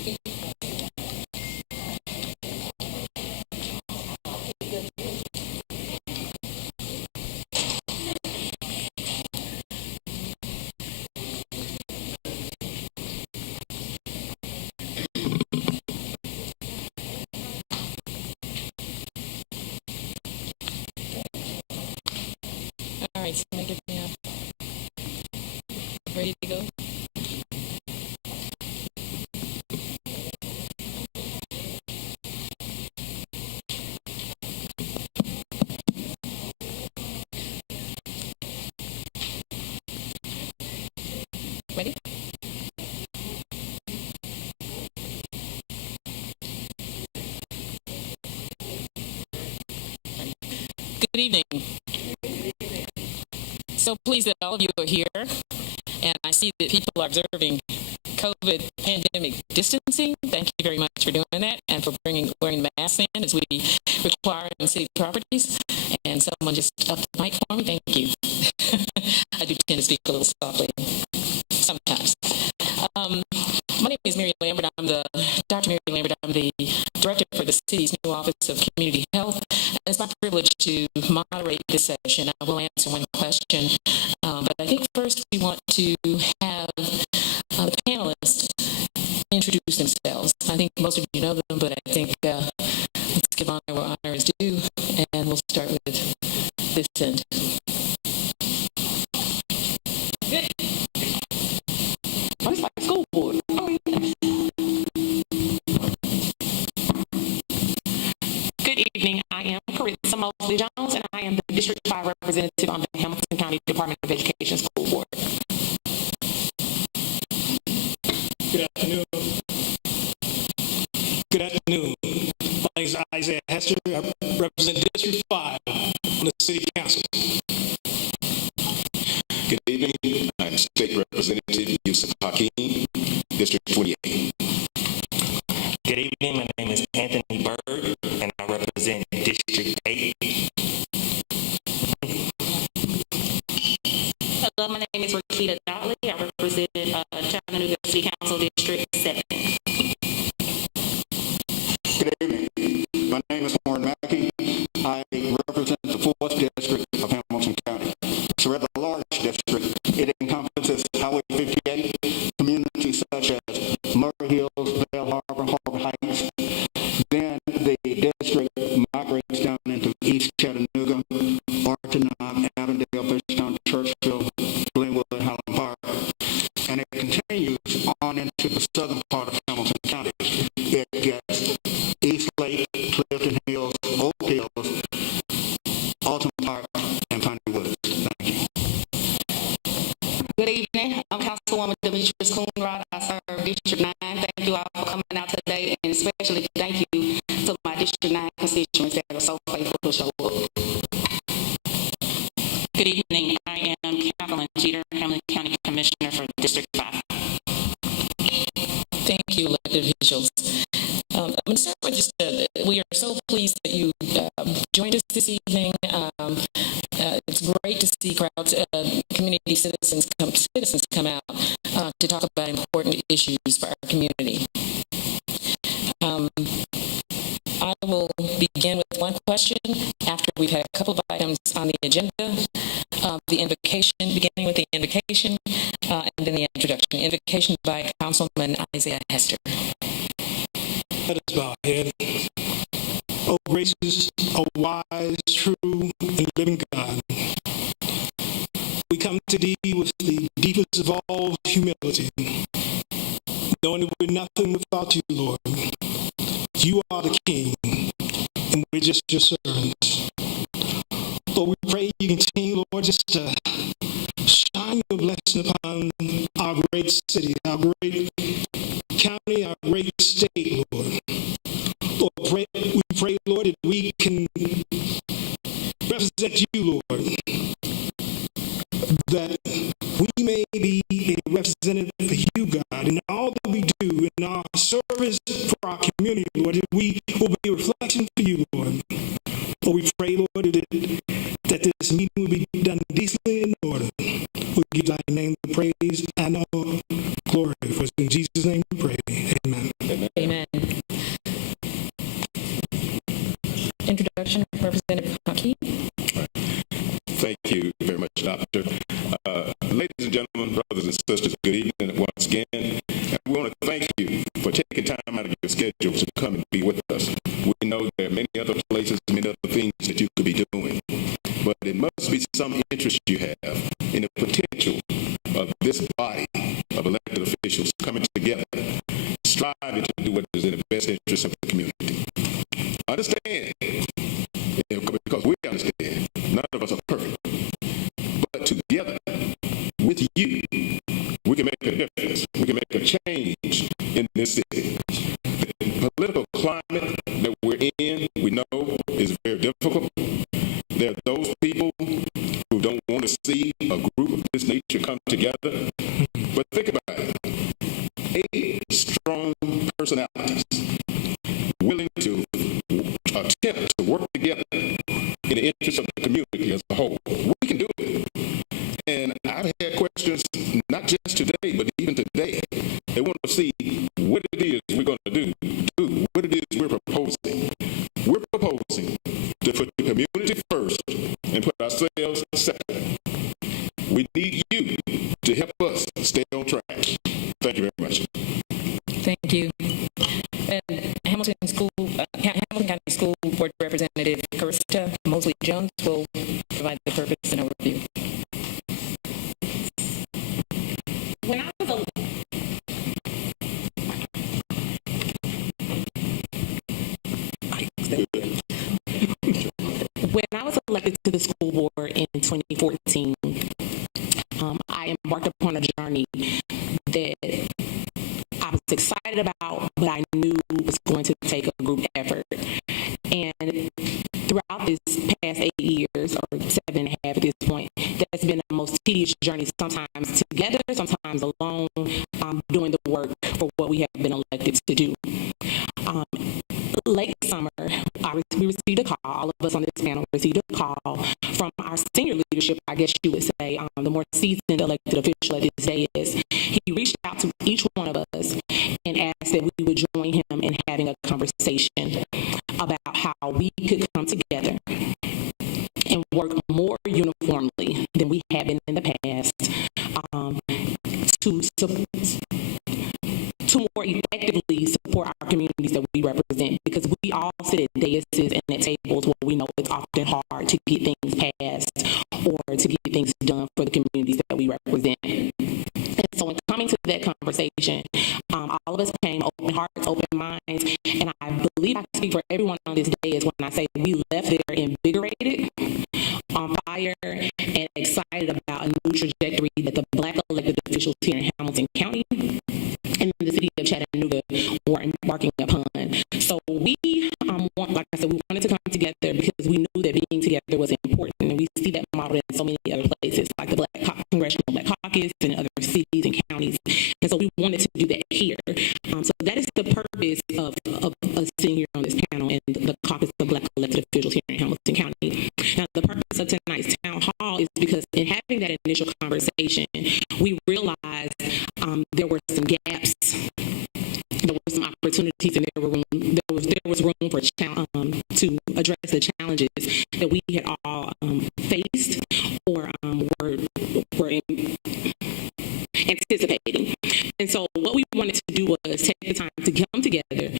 All right, so make it ready to go. Ready? Good evening. So pleased that all of you are here, and I see that people are observing COVID pandemic distancing. Thank you very much for doing that and for wearing masks in as we require in city properties. And someone just upped the mic for me. Thank you. I do tend to speak a little softly sometimes. My name is Mary Lambert. Dr. Mary Lambert. I'm the director for the city's new Office of Community Health. And it's my privilege to moderate this session. I will answer one question, but I think first we want to have the panelists introduce themselves. I think most of you know them, but I think let's give honor where honor is due, and we'll start with this end. Good. Oh, it's like school board. Oh, yeah. Good evening. I am Carissa Mosley Jones, and I am the District 5 representative on the Hamilton County Department of Education School Board. Good afternoon. Good afternoon. My name is Isaiah Hester. I represent District 5 on the City Council. Good evening. I'm State Representative Yusuf Hakeem, District 48. Good evening. My name is Anthony Bird, and I represent District 8. Hello, my name is Rakita Dotley. I represent Chattanooga City Council District 7. Good evening. My name is Warren Mackey. I represent the 4th District of Hamilton County. It's a rather large district. It encompasses Highway 58, communities such as Murray Hills, Bell Harbor, Harbor Heights. Then the district migrates down into East Chattanooga, Arton, Avondale, Bridgetown, Churchville, Glenwood, Highland Park, and it continues on into the southern part of Hamilton County. It gets East Lake, Clifton Hills, Oak Hills, Alton Park, and Piney Woods. Thank you. Good evening. I'm Councilwoman Demetrius Coonrod. I serve District 9. Thank you all for coming out today, and especially thank you to my District 9 constituents that are so faithful to show up. Good evening. I am Kathleen Jeter, Hamilton County Commissioner for District 5. Thank you, elected officials. I'm going to start with just we are so pleased that you joined us this evening. It's great to see crowds, community citizens come out to talk about important issues for our community. I will begin with one question after we've had a couple of items on the agenda. The invocation, beginning with the invocation, and then the introduction. Invocation by Councilman Isaiah Hester. Let us bow our head. O gracious, O wise, true, and living God, we come to thee with the deepest of all humility, knowing that we're nothing without you, Lord. You are the King, and we're just your servants. Lord, we pray you continue, Lord, just to shine your blessing upon our great city, our great county, our great state, Lord. Lord, we pray, Lord, that we can represent you, Lord, that we may be a representative for you, God, in all that we do, in our service for our community, Lord, that we will be a reflection for you, Lord. Lord, we pray, Lord, that this meeting will be done decently in order. We give thy name the praise and all glory. For in Jesus' name we pray. Amen. introduction, Representative Hakeem. Thank you very much, Doctor. Ladies and gentlemen, brothers and sisters, good evening once again. And we want to thank you for taking time out of your schedule to come and be with us. We know there are many other places, many other things that you could be doing, but it must be some interest you have in the potential of this body of elected officials coming together, striving to do what is in the best interest of the community. Understand, because we understand, none of us are perfect, but together with you, we can make a difference. We can make a change in this city. The political climate that we're in, we know, is very difficult. There are those people who don't want to see a group of this nature come together. But think about it. 8 strong personalities willing to attempt to work together in the interest of the community as a whole. We can do it. And I've had questions, not just today, but even today. They want to see what it is we're going to do what it is we're proposing. We're proposing to put the community first and put ourselves second. We need you to help us stay on track. Thank you very much. Thank you. And Hamilton County School Board Representative Karista Mosley Jones will provide the purpose and overview. When I was elected to the school board in 2014, I embarked upon a journey that I was excited about, but I knew was going to take a group effort. And throughout this past 8 years, or 7.5 at this point, that's been the most tedious journey, sometimes together, sometimes alone, doing the work for what we have been elected to do. Late summer, we received a call, all of us on this panel received a call from our senior leadership, I guess you would say, the more seasoned elected official at this day is. He reached out to each one of us and asked that we would join him in having a conversation about how we could come together and work more uniformly than we have been in the past to more effectively support our communities that we represent, because we all sit at daises and at tables where we know it's often hard to get things passed or to get things done for the communities that we represent. And so in coming to that conversation, all of us came open hearts, open minds, and I believe I speak for everyone on this day is when I say we left there invigorated, on fire, and excited about a new trajectory that the Black elected officials here in Hamilton County and the city of Chattanooga were embarking upon. So we like I said, we wanted to come together because we knew that being together was important, and we see that modeled in so many other places, like the Congressional Black Caucus and other cities and counties. And so we wanted to do that here. So that is the purpose of us sitting here on this panel and the Caucus of Black elected officials here in Hamilton County. Now, the purpose of tonight's town hall is because in having that initial conversation, we realized there were some gaps, there were some opportunities, and there was room for to address the challenges that we had all faced or were anticipating. And so what we wanted to do was take the time to come together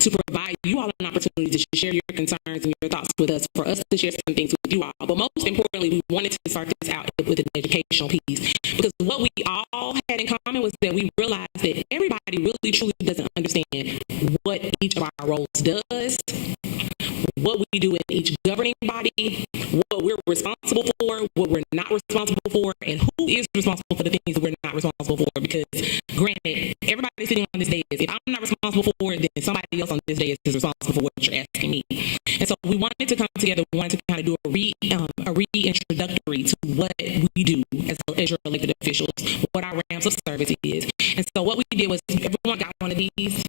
to provide you all an opportunity to share your concerns and your thoughts with us, for us to share some things with you all. But most importantly, we wanted to start this out with an educational piece, because what we all had in common was that we realized that everybody really truly doesn't understand what each of our roles does, what we do in each governing body, what we're responsible for, what we're not responsible for, and who is responsible for the things that we're not responsible for. Because granted, everybody sitting on this dais, if I'm not responsible for it, then somebody else on this dais is responsible for what you're asking me. And so we wanted to come together, we wanted to kind of do a reintroductory to what we do as your elected officials, what our ramps of service is. And so what we did was, everyone got one of these.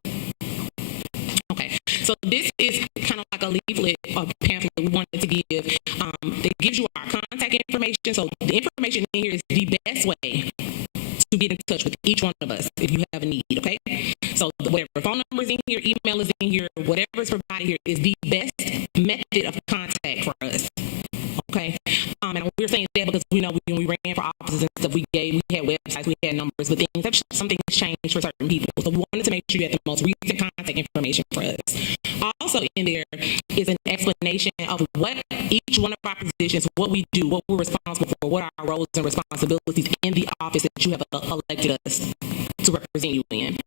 Okay, so this is kind of like a leaflet or pamphlet we wanted to give that gives you our contact information. So the information in here is the best way to get in touch with each one of us if you have a need, okay? So whatever phone number is in here, email is in here, whatever is provided here is the best method of contact for us. Okay, and we're saying that because we know when we ran for offices and stuff, we had websites, we had numbers, but some things changed for certain people. So we wanted to make sure you had the most recent contact information for us. Also in there is an explanation of what each one of our positions, what we do, what we're responsible for, what our roles and responsibilities in the office that you have elected us to represent you in.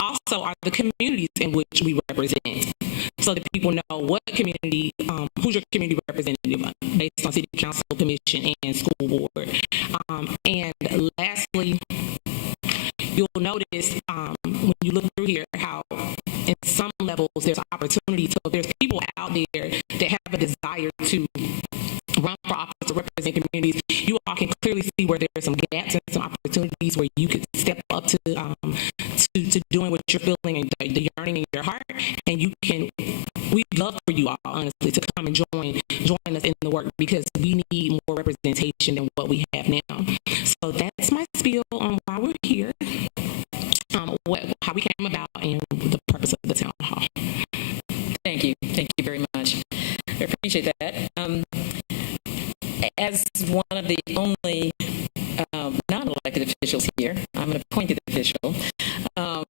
Also are the communities in which we represent, so that people know what community, who's your community representative based on city council, commission, and school board. And lastly, you'll notice when you look through here how in some levels there's opportunity. So if there's people out there that have a desire to run for office to represent communities, you all can clearly see where there's some gaps and some opportunities where you could step up to doing what you're feeling and the yearning in your heart. And we'd love for you all, honestly, to come and join us in the work, because we need more representation than what we have now. So that's my spiel on why we're here, how we came about, and the purpose of the town hall. Thank you very much. I appreciate that. As one of the only non-elected officials here, I'm an appointed official.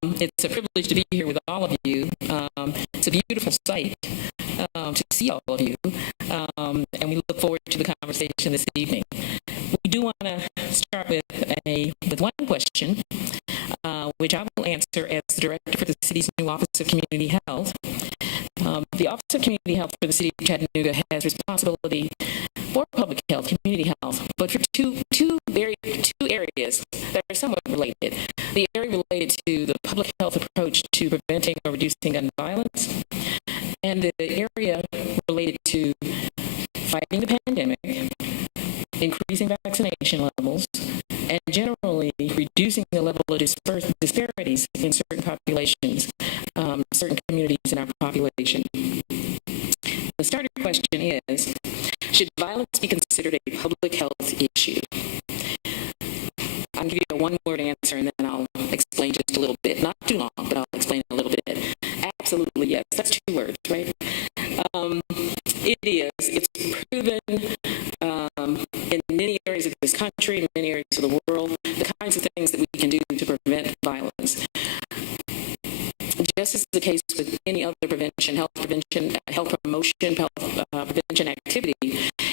It's a privilege to be here with all of you. It's a beautiful sight to see all of you, and we look forward to the conversation this evening. We do want to start with one question, which I will answer as the director for the city's new Office of Community Health. The Office of Community Health for the City of Chattanooga has responsibility for public health, community health, but for two areas that are somewhat related. The area related to the public health approach to preventing or reducing gun violence, and the area related to fighting the pandemic, increasing vaccination levels, and generally reducing the level of disparities in certain populations, certain communities in our population. The starting question is, should violence be considered a public health issue? I'll give you a one-word answer, and then I'll explain just a little bit. Not too long, but I'll explain a little bit. Absolutely, yes. That's 2 words, right? It is. It's proven in many areas of this country, in many areas of the world, the kinds of things that we can do to prevent violence. Just as the case with any other prevention, health promotion, prevention activity,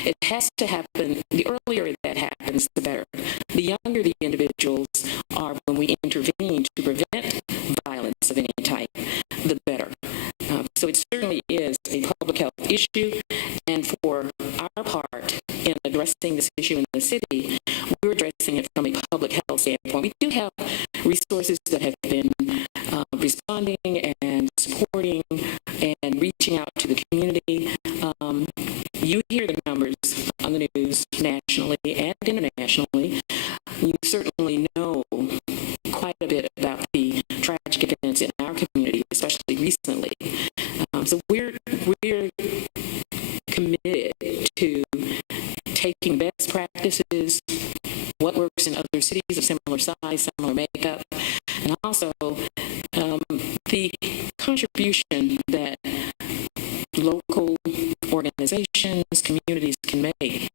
it has to happen. The earlier that happens, the better. The younger the individuals are when we intervene to prevent violence of any type, the better. So it certainly is a public health issue, and for our part in addressing this issue in the city, we're addressing it from a public health standpoint. We do have resources that have been responding and supporting and reaching out to the community. You hear the numbers on the news nationally and internationally. You certainly know quite a bit about the tragic events in our community, especially recently. So we're committed to taking best practices, what works in other cities of similar size, similar makeup, and also the contribution that local organizations, communities can make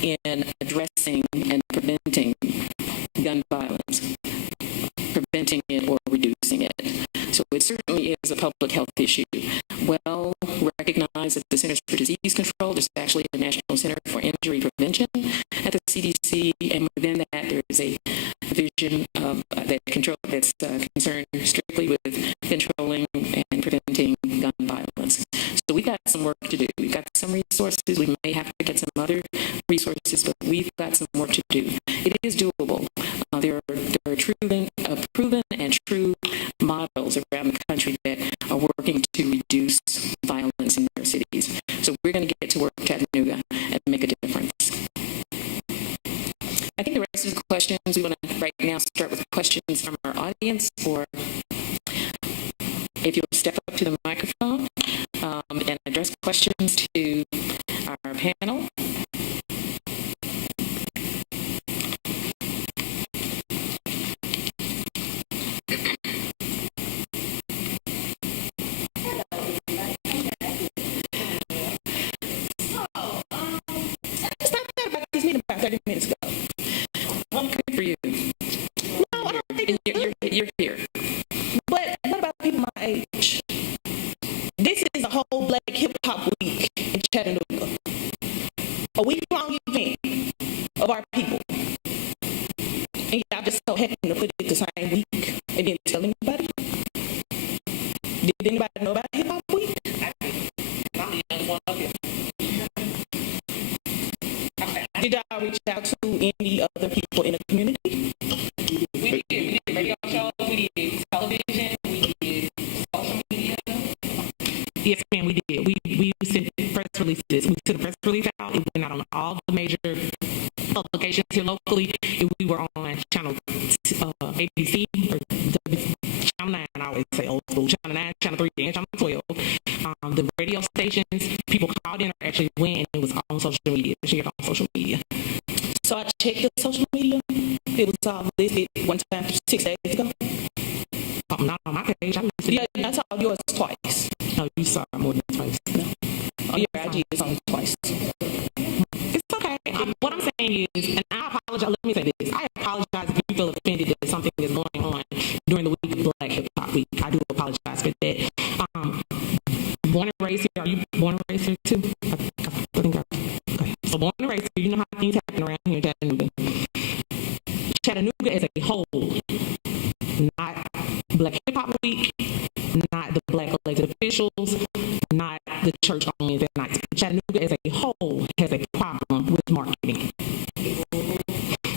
in addressing and preventing gun violence, preventing it or reducing it. So it certainly is a public health issue. Well recognized at the Centers for Disease Control. There's actually a National Center for Injury Prevention at the CDC, and within that there is a division that's concerned strictly with controlling and preventing gun violence. So we've got some work to do. We've got some resources. We may have to get some other resources, but we've got some work to do. It is doable. There are proven and true models around the country that are working to reduce violence in their cities. So we're going to get to work in Chattanooga and make a difference. I think the rest of the questions, we want to right now start with questions from our audience, or if you'll step up to the microphone and address questions to our panel. in about 30 minutes ago. Good for you. No, I don't think And it's you're here. But what about people my age? This is a whole Black Hip Hop Week in Chattanooga. A week-long event of our people. And y'all just so happen to put it the same week and didn't tell anybody? Did anybody know about Hip Hop Week? Did y'all reach out to any other people in the community? We did radio shows, we did television, we did social media. Yes, ma'am, we did. We sent press releases. We sent a press release out. It went out on all the major publications here locally. And we were on channel ABC or channel 9. I always say old school. Channel 9, channel 3, and channel 12. The radio stations, people called in or actually went, and it was on social media. Shared on social media. So I checked the social media. It was all listed one time 6 days ago. Not on my page. I listed. Yeah, I saw yours twice. No, you saw more than twice. No. Oh, your IG is on twice. It's okay. What I'm saying is, and I apologize. Let me say this. I apologize if you feel offended that something is going on during the week of Black Hip Hop Week. I do apologize for that. Born and raised here. Are you born and raised here too? I think okay. So born and raised here. You know how things happen around here in Chattanooga. Chattanooga as a whole, not Black Hip Hop Week, not the Black elected officials, not the church on Wednesday nights. Chattanooga as a whole has a problem with marketing.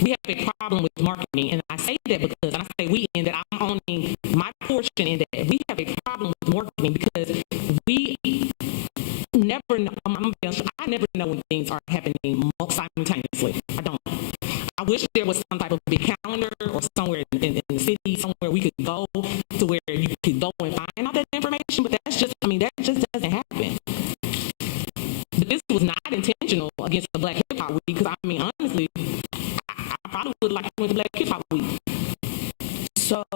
We have a problem with marketing, and I say that because, and I say we, in that I'm owning my portion in that we have a problem with marketing because we never know. I never know when things are happening simultaneously. I don't. I wish there was some type of big calendar or somewhere in the city, somewhere we could go to where you could go and find all that information, but that's just, that just doesn't happen. But this was not intentional against the Black Hip Hop Week because, honestly, I probably would like to win the Black Hip Hop Week. So I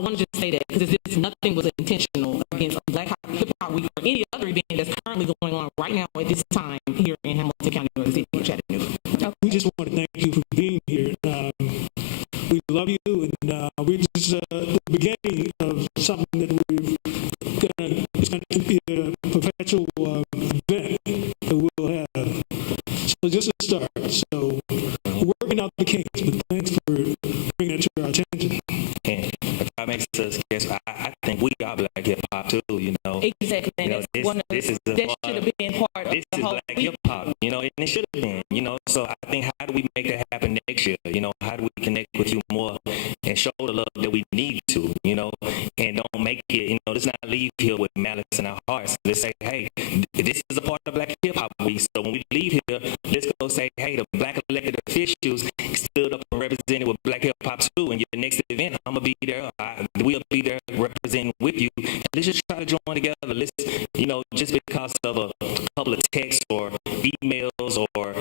want to just say that because nothing was intentional against a Black Hip Hop Week or any other event that's currently going on right now at this time here in Hamilton County or the city of Chattanooga. We just want to thank you for being here. We love you, and we're just the beginning of something that it's going to be a perpetual event that we'll have. So just a start. So we're working out the kinks, but thanks for bringing it to our attention. And if that makes us guess, I think we are Black Hip Hop too, Exactly. And that's this is the that should have been part of this the is whole Black week. Hip Hop, and it should have been, So I think, how do we make that happen next year? How do we connect with you more and show the love that we need to, and don't make it, let's not leave here with malice in our hearts. Let's say, hey, this is a part of Black Hip Hop Week. So when we leave here, let's go say, hey, the Black elected officials stood up and represented with Black Hip Hop too. And your next event, I'm gonna be there. We'll be there representing with you. And let's just try to join together. Let's, just because of a couple of texts or emails or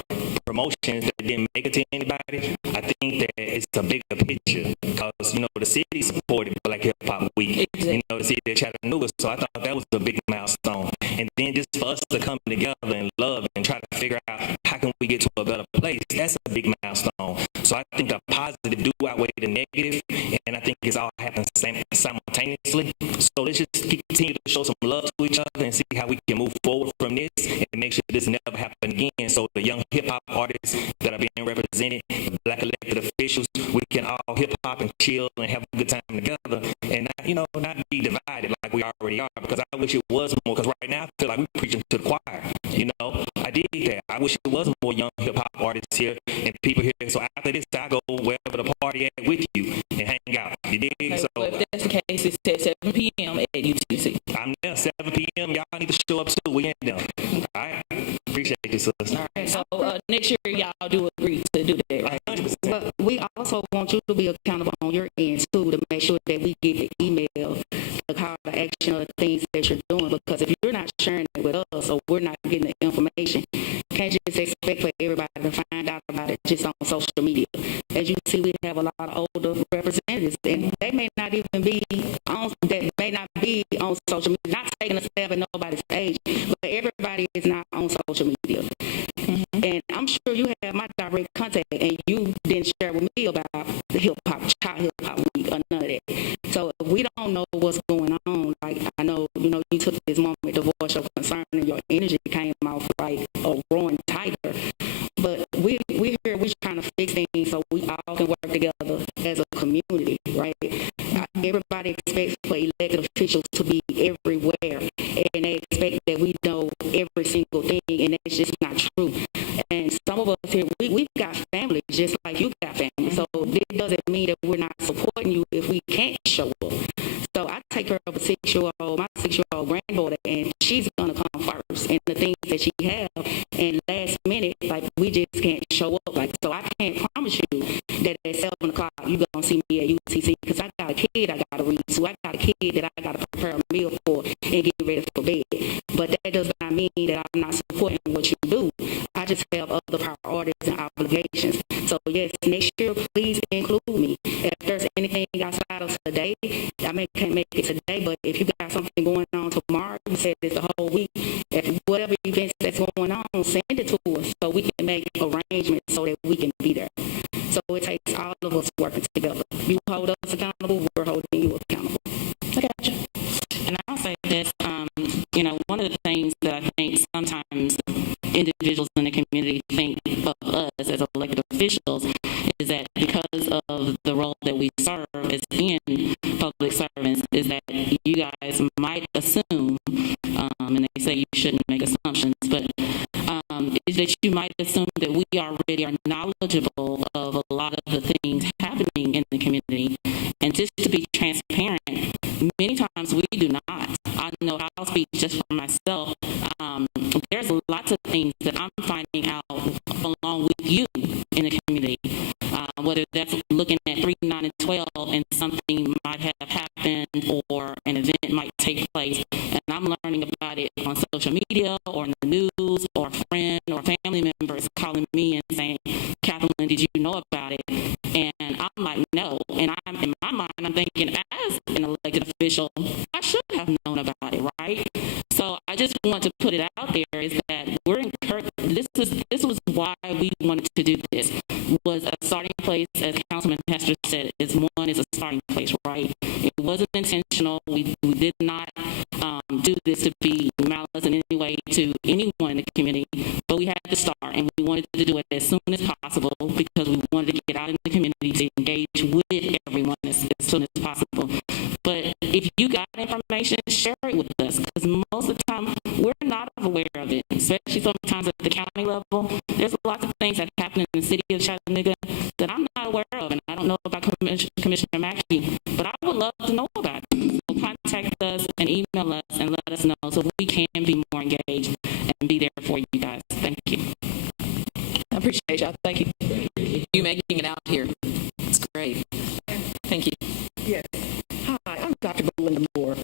promotions that didn't make it to anybody, I think that it's a bigger picture because, the city supported Black Hip Hop Week, the city of Chattanooga. So I thought that was a big milestone. And then just for us to come together and love and try to figure out how can we get to a better place, that's a big milestone. So I think the positive do outweigh the negative, and I think it's all happening simultaneously. So let's just continue to show some love to each other and see how we can move forward from this and make sure this never happen again. So the young hip hop artists that are being represented, the Black elected officials, we can all hip hop and chill and have a good time together, and not be divided like we already are. Because I wish it was more. Because right now I feel like we're preaching to the choir. I did that. I wish it was more young hip hop artists here and people here. So after this, I go wherever the party at with you and hang out. You dig? Okay, So well, if that's the case, it's at 7 p.m. at UTC. I'm there 7 p.m. Y'all need to show up too. We ain't there. All right. Appreciate you, sis. All right. So next year, y'all do agree to do that, right? 100%. But we also want you to be accountable on your end too, to make sure that we get the email, the call to action, of the things that you're doing. Because if you're not sharing it with us, or we're not getting the information, can't just expect for everybody to find out about it just on social media. As you see, we have a lot of older representatives, and they may not even be on social media. Not taking a stab at nobody's age, but everybody is not on social media. And I'm sure you contact, and you didn't share with me about the child hip hop week or none of that. So if we don't know what's going on, like I know, you took this moment to voice your concern and your energy came off like a roaring tiger. But we're here, we're trying to fix things so we all can work together as a community, right? Everybody expects for elected officials to be everywhere, and they expect that we know every single thing, and that's just not true. And some of us here, we've got families just like you got families, so it doesn't mean that we're not supporting you if we can't show up. So I take care of my 6-year-old granddaughter, and she's gonna come first, and the things that she have, and last minute, like, we just can't show up, like, so I can't promise you that at 7 o'clock you're gonna see me at UTC, because I got a kid I gotta read to, I got a kid that I gotta prepare a meal for and get ready for bed. But that does not mean that I'm not supporting what you do. I just have other priorities and obligations. So yes, next year, please include me. If there's anything outside of today, I can't make it today, but if you got something going on tomorrow, you said it's the whole week, if whatever events that's going on, send it to us so we can make arrangements so that we can be there. So it takes all of us working together. You hold us accountable, we're holding you accountable. I got you. And I'll say this, one of the things that I think sometimes individuals in the community think of us as elected officials is that because of the role that we serve as being public servants, is that you guys might assume, and they say you shouldn't make assumptions, but is that you might assume that we already are knowledgeable of a lot of the things happening in the community. And just to be transparent, many times we do not. I know I'll speak just for myself. There's lots of things that I'm finding out along with you in the community, whether that's looking at 3, 9, and 12 and something might have happened or an event might take place, and I'm learning about it on social media or in the news, or a friend or family members calling me and saying, Kathleen, did you know about it? And I'm like, no. And in my mind, I'm thinking, as an elected official, I should have known about it, right? So I just want to put it out there is that we're encouraged. This was why we wanted to do this. Was a starting place, as Councilman Hester said, is a starting place, right? It wasn't intentional. We did not do this to be malice in any way to anyone in the community, but we had to start, and we wanted to do it as soon as possible because we wanted to get out in the community to engage with everyone as soon as possible. But if you got information, share it with us, because most of the time we're not aware of it, especially sometimes at the county level. There's lots of things that happen in the city of Chattanooga that I'm not aware of, and I don't know about Commissioner Mackey, but I would love to know about it. So contact us and email us and let us know so we can be more engaged and be there for you guys. Thank you. I appreciate y'all. Thank you. You making it out here. It's great. Thank you. Yes. Hi, I'm Dr. Belinda Moore,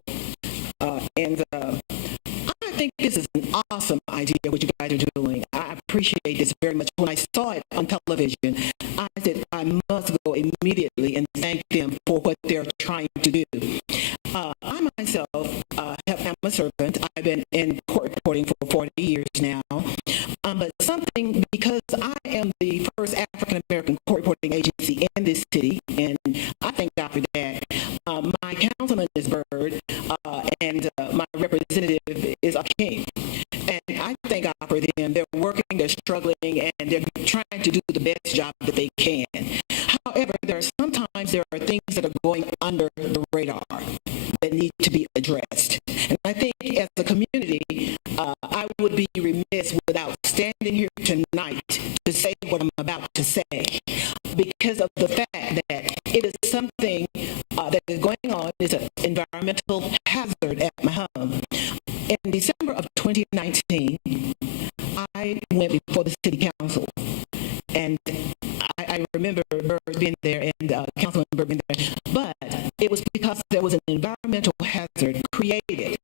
and I think this is an awesome idea what you guys are doing. I appreciate this very much. When I saw it on television, I said I must go immediately and thank them for what they're trying to do. I myself am a servant. I've been in court reporting for 40 years now. But something, because I am the first African American court reporting agency in this city, and I thank God for that. My councilman is Bird, and my representative is a King. And I thank God for them. They're working, they're struggling, and they're trying to do the best job that they can. However, sometimes there are things that are going under the radar that need to be addressed. And I think as a community, I would be remiss without standing here tonight to say what I'm about to say, because of the fact that it is something that is going on. It's an environmental hazard at my home. In December of 2019, I went before the city council, and I remember Bird being there and Councilman Bird being there, but it was because there was an environmental hazard created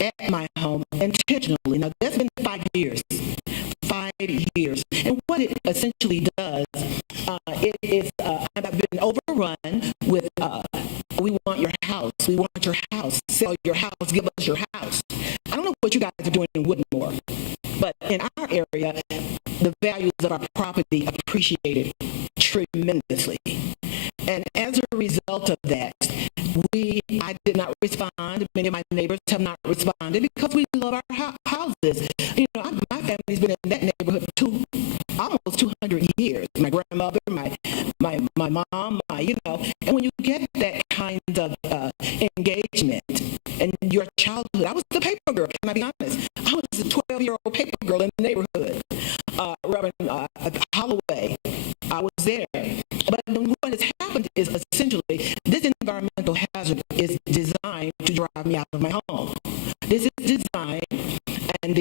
at my home intentionally. Now, that's been 5 years. 5 years. And what it essentially does, it is, I've been overrun with, we want your house, we want your house, sell your house, give us your house. I don't know what you guys are doing in Woodmore, but in our area, the values of our property appreciated tremendously. And as a result of that, I did not respond. Many of my neighbors have not responded because we love our houses. You know, my family's been in that neighborhood almost 200 years. My grandmother, my mom, and when you get that kind of engagement in your childhood, I was the paper girl, can I be honest? I was a 12-year-old paper girl in the neighborhood. Reverend Holloway, I was there. But what has happened is essentially this environmental hazard is designed to drive me out of my home. This is designed, and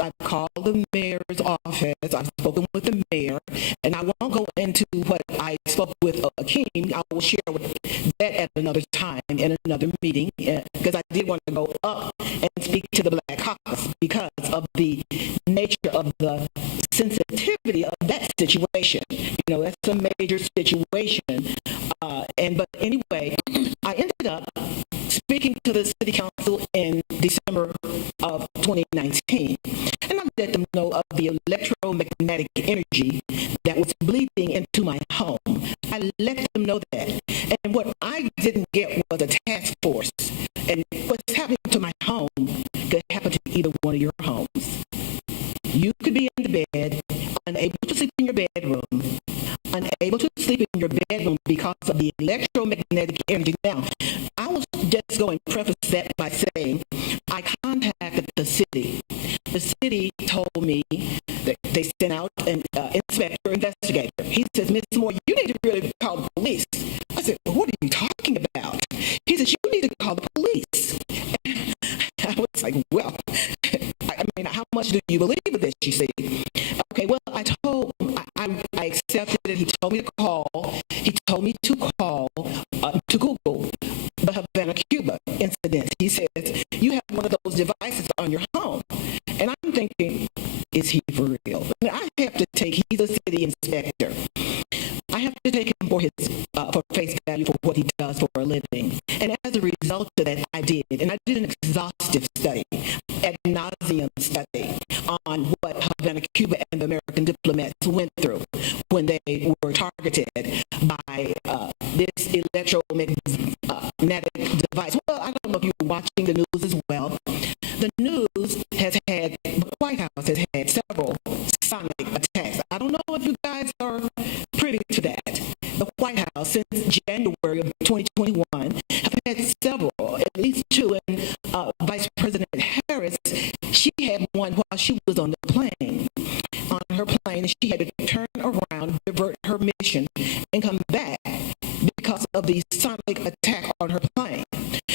I've called the mayor's office, I've spoken with the mayor, and I won't go into what I spoke with Akeem. I will share with that at another time in another meeting, because I did want to go up and speak to the Black Caucus because of the nature of the sensitivity of that situation. You know, that's a major situation. But anyway, I ended up speaking to the city council in December of 2019, and I let them know of the electromagnetic energy that was bleeding into my home. I let them know that. And what I didn't get was a task force. And what's happening to my home could happen to either one of your homes. You could be in the bed, unable to sleep in your bedroom, unable to sleep in your bedroom because of the electromagnetic energy. Now, I was just going to preface that by saying I contacted the city. The city told me that they sent out an investigator. He says, Ms. Moore, you need to really call the police. I said, well, what are you talking about? He says, you need to call the police. I was like, well, I mean, how much do you believe of this, you see? Okay, well, I accepted it. He told me to call. He told me to call, to Google the Havana, Cuba incident. He says, you have one of those devices on your home. And I'm thinking, is he for real? I have to take, he's a city inspector. I have to take him for face value for what he does for a living. And as a result of that, I did. And I did an exhaustive study, ad nauseum study on what Havana, Cuba and the American diplomats went through when they were targeted by this electromagnetic device. Well, I don't know if you were watching the news as well. The White House has had several sonic attacks. I don't know if you guys are privy to that. The White House, since January of 2021, have had several, at least two, and Vice President Harris, she had one while she was on the plane. On her plane, she had to turn around, divert her mission, and come back because of the sonic attack on her plane.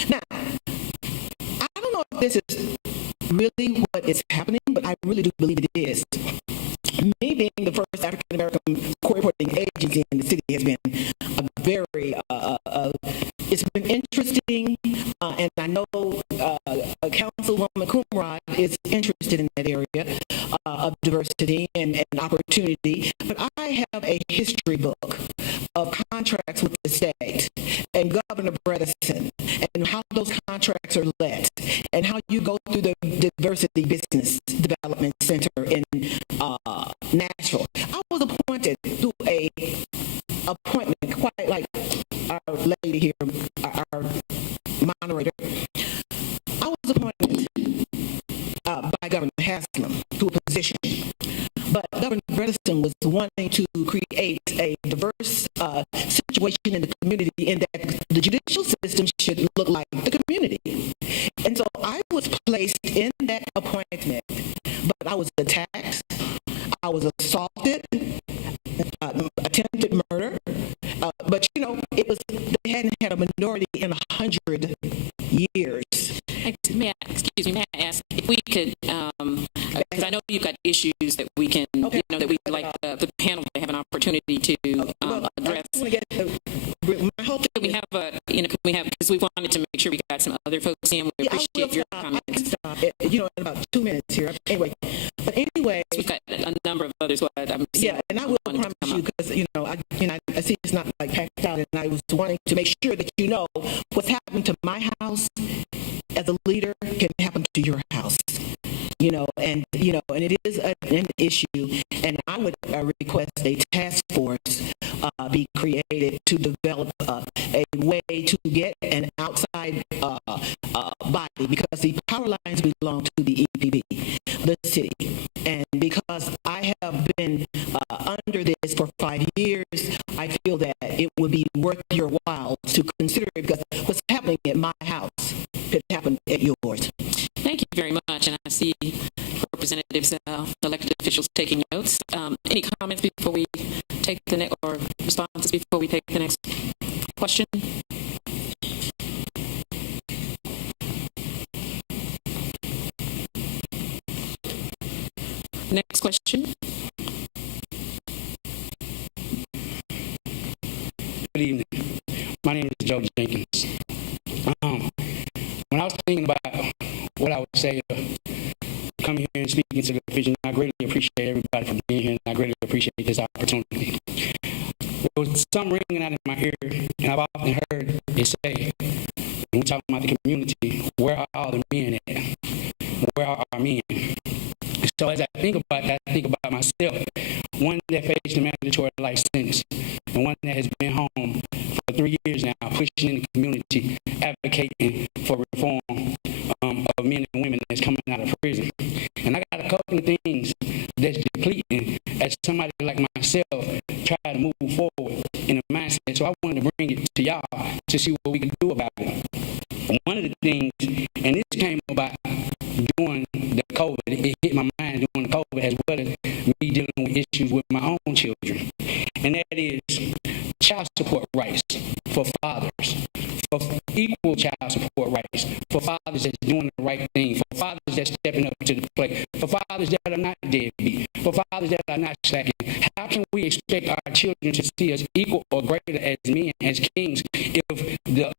Now, I don't know if this is really what is happening, but I really do believe it is. Me being the first African-American court reporting agency in the city has been a very, it's been interesting, and I know Councilwoman Coonrod is interested in that area of diversity and opportunity, but I have a history book of contracts with the state and Governor Bredesen and how those contracts are let and how you go through the Diversity Business Development Center in Nashville. I was appointed to a appointment, quite like our lady here, our moderator. I was appointed by Governor Haslam to a position, but Governor Bredesen was wanting to create a diverse situation in the community, in that the judicial system should look like the community. And so I was placed in that appointment, but I was attacked, I was assaulted, attempted murder, but you know, they hadn't had a minority in 100 years. May I ask if we could, because I know you've got issues that we can, okay. That we like the panel to have an opportunity to address. My whole thing Can we have, because we wanted to make sure we got some other folks in. We appreciate your comments. I can stop in about 2 minutes here. Anyway, But anyway, We've got a number of others. But I'm yeah, and I will promise you, because I see it's not like packed out, and I was wanting to make sure that you know what's happened to my house as a leader can happen to your house. And it is an issue, and I would request a task force be created to develop a way to get an outside body, because the power lines belong to the EPB, the city. And because I have been under this for 5 years, I feel that it would be worth your while to consider it, because what's happening at my house could happen at yours. Thank you very much, and I see representatives, elected officials taking notes. Any comments before we take the next, or responses before we take the next question? Next question. Good evening. My name is Joe Jenkins. When I was thinking about what I would say, coming here and speaking to the officials, I greatly appreciate everybody for being here, and I greatly appreciate this opportunity. There was something ringing out in my ear, and I've often heard it say, when we talk about the community, where are all the men at? Where are our men? So as I think about that, I think about myself, one that faced a mandatory life sentence, and one that has been home for 3 years now, pushing in the community, advocating for reform of men and women that's coming out of prison. And I got a couple of things that's depleting as somebody like myself try to move forward in a mindset. So I wanted to bring it to y'all to see what we can do about it. One of the things, and this came about during the COVID, it hit my mind during the COVID, as well as me dealing with issues with my own children. And that is child support rights for fathers, for equal child support rights, for fathers that's doing the right thing, for fathers that's stepping up to the plate, for fathers that are not deadbeat, for fathers that are not slacking. How can we expect our children to see us equal or greater as men, as kings, if the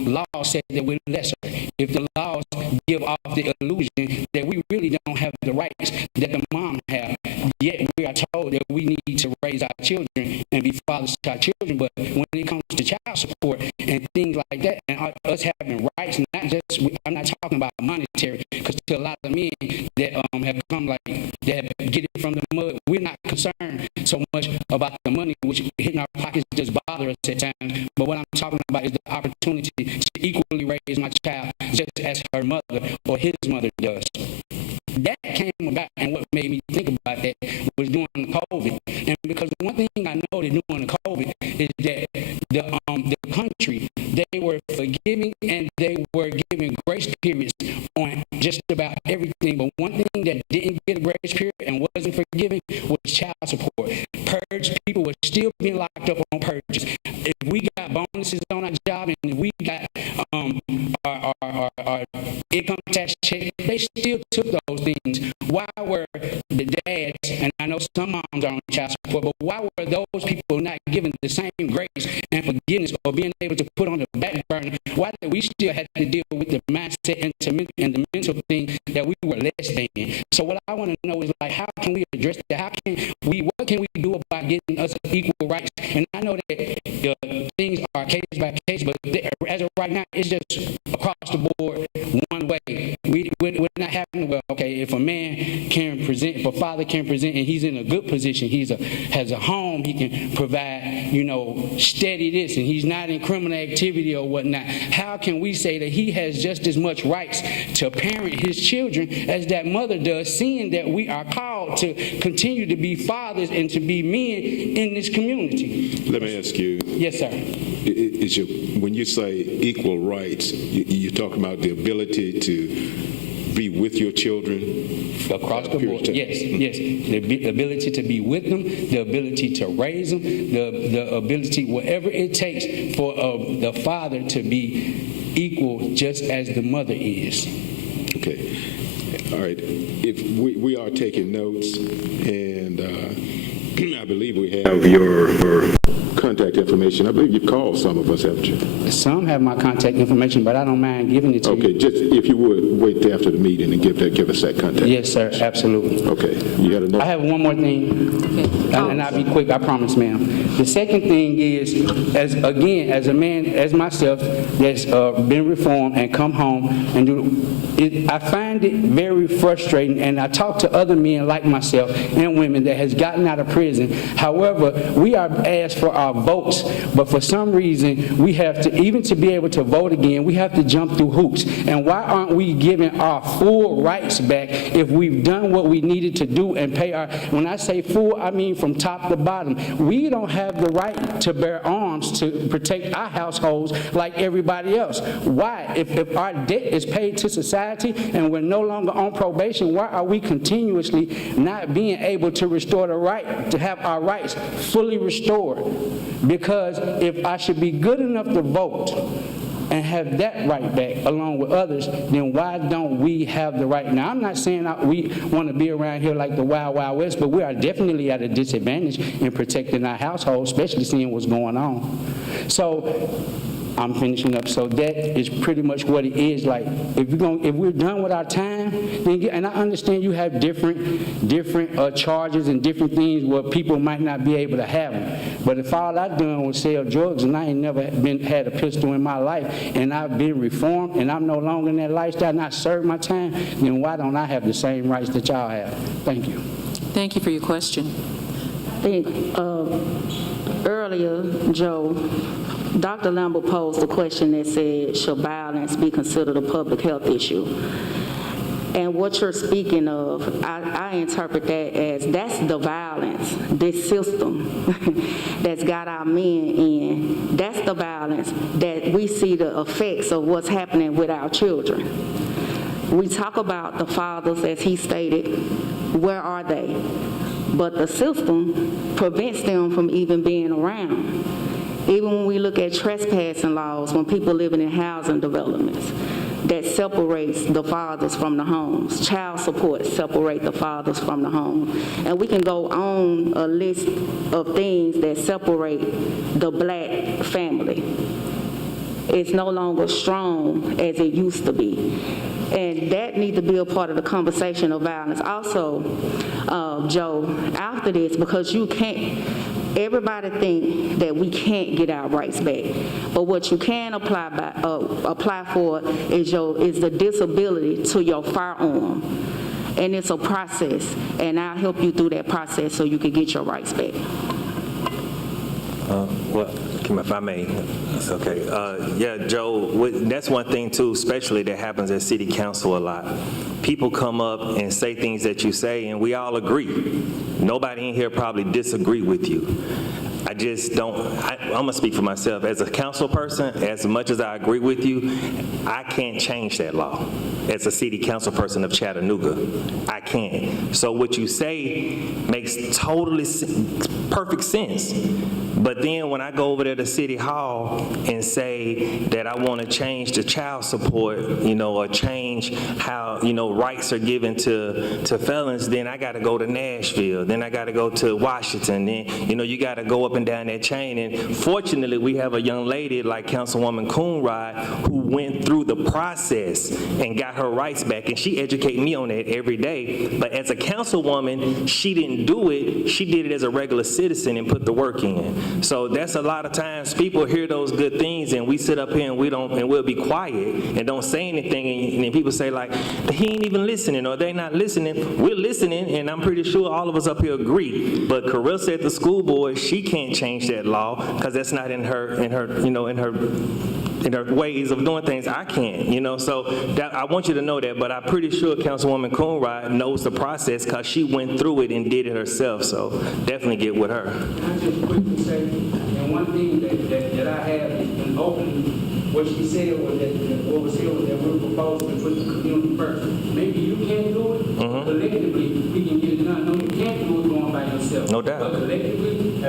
law says that we're lesser, if the laws give off the illusion that we really don't have the rights that the mom have, yet we are told that we need to raise our children and be fathers to our children. But when it comes to child support and things like that, and us having rights, not just, I'm not talking about monetary, because to a lot of men that have come like, that get it from the mud, we're not concerned so much about the money, which hitting our pockets just bother us at times. But what I'm talking about is the opportunity to equally raise my child just as her mother or his mother does. That came about, and what made me think about that was during the COVID. And because one thing I know that during the COVID is that the country, they were forgiving and they were giving grace periods on just about everything. But one thing that didn't get a grace period and wasn't forgiving was child support. Purge, people were still being locked up on purges. If we got bonuses on our job and if we got our income tax check, they still took those things. Why were the dads, and I know some moms are on child support, but why were those people not given the same grace and forgiveness, or being able to put on the back burner? Why did we still have to deal with the mindset and the mental thing that we were less than? So what I want to know is, like, how can we address that? What can we do about getting us equal rights? And I know that things are case by case, but as of right now, it's just across the board one way. We're not having, well, okay, if a man can present, if a father can present, and he's in a good position, has a home, he can provide, steady this, and he's not in criminal activity or whatnot. How can we say that he has just as much rights to parent his children as that mother does, seeing that we are called to continue to be fathers and to be men in this community? Let me ask you. Yes, sir. When you say equal rights, you're talking about the ability to be with your children across the board. Yes. The ability to be with them, the ability to raise them, the ability, whatever it takes for the father to be equal, just as the mother is. Okay. All right. If we are taking notes, and I believe we have your contact information. I believe you've called some of us, haven't you? Some have my contact information, but I don't mind giving it to you. Okay, just if you would wait till after the meeting and give us that contact. Yes, sir, absolutely. Okay, you had enough. I have one more thing, and I'll be quick, I promise, ma'am. The second thing is, as a man, as myself, that's been reformed and come home and I find it very frustrating, and I talk to other men like myself and women that has gotten out of prison. However, we are asked for our votes, but for some reason, we have to, even to be able to vote again, we have to jump through hoops. And why aren't we given our full rights back if we've done what we needed to do and pay our, when I say full, I mean from top to bottom. We don't have the right to bear arms to protect our households like everybody else. Why? If our debt is paid to society and we're no longer on probation, why are we continuously not being able to restore the right, to have our rights fully restored? Because if I should be good enough to vote and have that right back along with others, then why don't we have the right? Now, I'm not saying we want to be around here like the Wild Wild West, but we are definitely at a disadvantage in protecting our household, especially seeing what's going on. So I'm finishing up. So that is pretty much what it is. Like, if we're done with our time, then and I understand you have different charges and different things where people might not be able to have them. But if all I done was sell drugs and I ain't never had a pistol in my life, and I've been reformed and I'm no longer in that lifestyle and I served my time, then why don't I have the same rights that y'all have? Thank you. Thank you for your question. I think earlier, Joe, Dr. Lambert posed a question that said, should violence be considered a public health issue? And what you're speaking of, I interpret that as that's the violence, this system that's got our men in. That's the violence that we see the effects of what's happening with our children. We talk about the fathers, as he stated, where are they? But the system prevents them from even being around. Even when we look at trespassing laws, when people living in housing developments, that separates the fathers from the homes. Child support separates the fathers from the home. And we can go on a list of things that separate the black family. It's no longer strong as it used to be. And that needs to be a part of the conversation of violence. Also, Joe, after this, because you can't, everybody think that we can't get our rights back, but what you can apply for is the disability to your firearm, and it's a process, and I'll help you through that process so you can get your rights back. Well, if I may, it's okay. Yeah, Joe, that's one thing too, especially that happens at city council a lot. People come up and say things that you say, and we all agree. Nobody in here probably disagree with you. I just don't, I'm gonna speak for myself. As a council person, as much as I agree with you, I can't change that law. As a city council person of Chattanooga, I can't. So what you say makes totally perfect sense. But then when I go over there to City Hall and say that I want to change the child support, or change how, rights are given to felons, then I got to go to Nashville, then I got to go to Washington, then, you got to go up and down that chain. And fortunately, we have a young lady like Councilwoman Coonrod who went through the process and got her rights back, and she educated me on that every day. But as a councilwoman, she didn't do it. She did it as a regular citizen and put the work in. So that's a lot of times people hear those good things and we sit up here and we'll be quiet and don't say anything, and then people say like, he ain't even listening, or they not listening. We're listening, and I'm pretty sure all of us up here agree. But Carissa at the school board, she can't change that law because that's not in her ways of doing things. I can't, so that, I want you to know that, but I'm pretty sure Councilwoman Coonrod knows the process because she went through it and did it herself, so definitely get with her. I just quickly say, and one thing that I have in open, what she said was that what was here was that we're proposing to put the community first. Maybe you can't do it, collectively we can get it done. No, you can't do it going by yourself. No doubt. But collectively,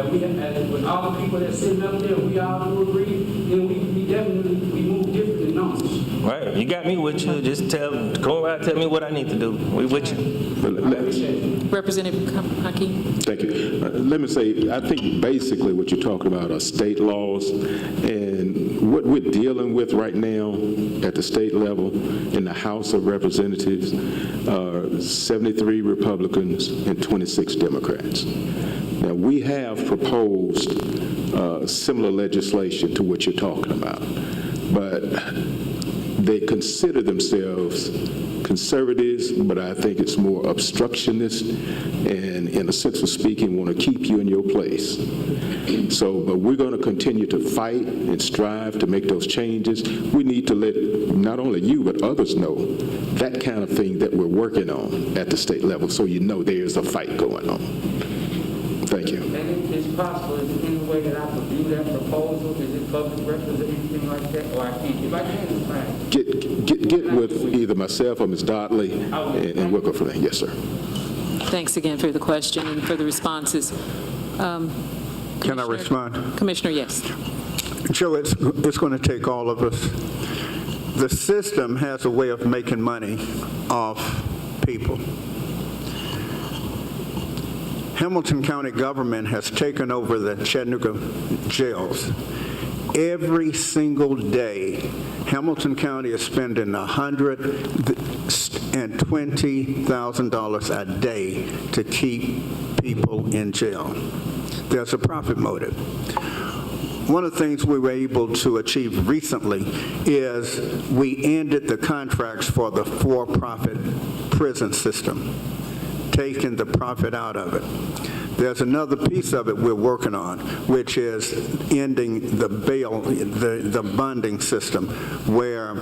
with all the people that's sitting up there, we all do agree, then we definitely move different than numbers. Right, you got me with you. Just tell me what I need to do. We with you. Let Representative Hakeem. Thank you. Let me say, I think basically what you're talking about are state laws, and what we're dealing with right now at the state level in the House of Representatives are 73 Republicans and 26 Democrats. Now, we have proposed similar legislation to what you're talking about, but they consider themselves conservatives, but I think it's more obstructionist and, in a sense of speaking, want to keep you in your place. So, but we're going to continue to fight and strive to make those changes. We need to let not only you, but others know that kind of thing that we're working on at the state level, so you know there's a fight going on. Thank you. And it's possible, is there any way that I could view that proposal? Is it public records or anything like that? Or I can't? If I can, it's fine. Get with either myself or Ms. Dodley, and we'll go from there. Yes, sir. Thanks again for the question and for the responses. Can I respond? Commissioner, yes. Joe, it's going to take all of us. The system has a way of making money off people. Hamilton County government has taken over the Chattanooga jails. Every single day, Hamilton County is spending $120,000 a day to keep people in jail. There's a profit motive. One of the things we were able to achieve recently is we ended the contracts for the for-profit prison system, taking the profit out of it. There's another piece of it we're working on, which is ending the bail, the bonding system, where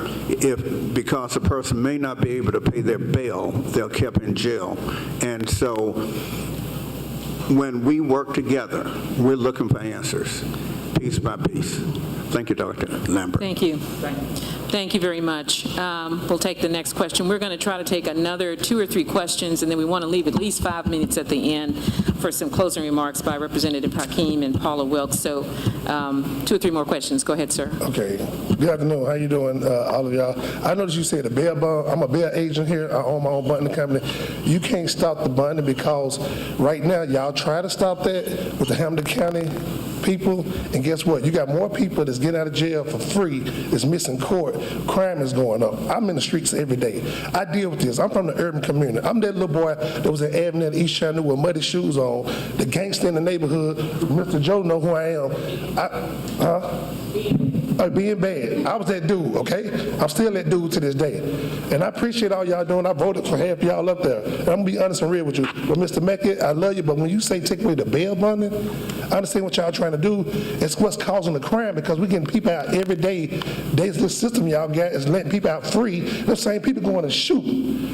because a person may not be able to pay their bail, they're kept in jail. And so when we work together, we're looking for answers, piece by piece. Thank you, Dr. Lambert. Thank you. Thank you very much. We'll take the next question. We're going to try to take another 2 or 3 questions, and then we want to leave at least 5 minutes at the end for some closing remarks by Representative Hakeem and Paula Wilkes. So 2 or 3 more questions. Go ahead, sir. Okay. Good afternoon. How you doing, all of y'all? I noticed you said a bail bond. I'm a bail agent here. I own my own bonding company. You can't stop the bonding because right now y'all try to stop that with the Hamilton County people, and guess what? You got more people that's getting out of jail for free that's missing court. Crime is going up. I'm in the streets every day. I deal with this. I'm from the urban community. I'm that little boy that was in Avenue at East Chattanooga with muddy shoes on, the gangster in the neighborhood. Mr. Joe know who I am. Being bad. I was that dude, okay? I'm still that dude to this day. And I appreciate all y'all doing. I voted for half y'all up there. And I'm going to be honest and real with you. But Mr. Mackey, I love you, but when you say take away the bail bonding, I understand what y'all trying to do. It's what's causing the crime because we're getting people out every day. This system y'all got is letting people out free. The same people going to shoot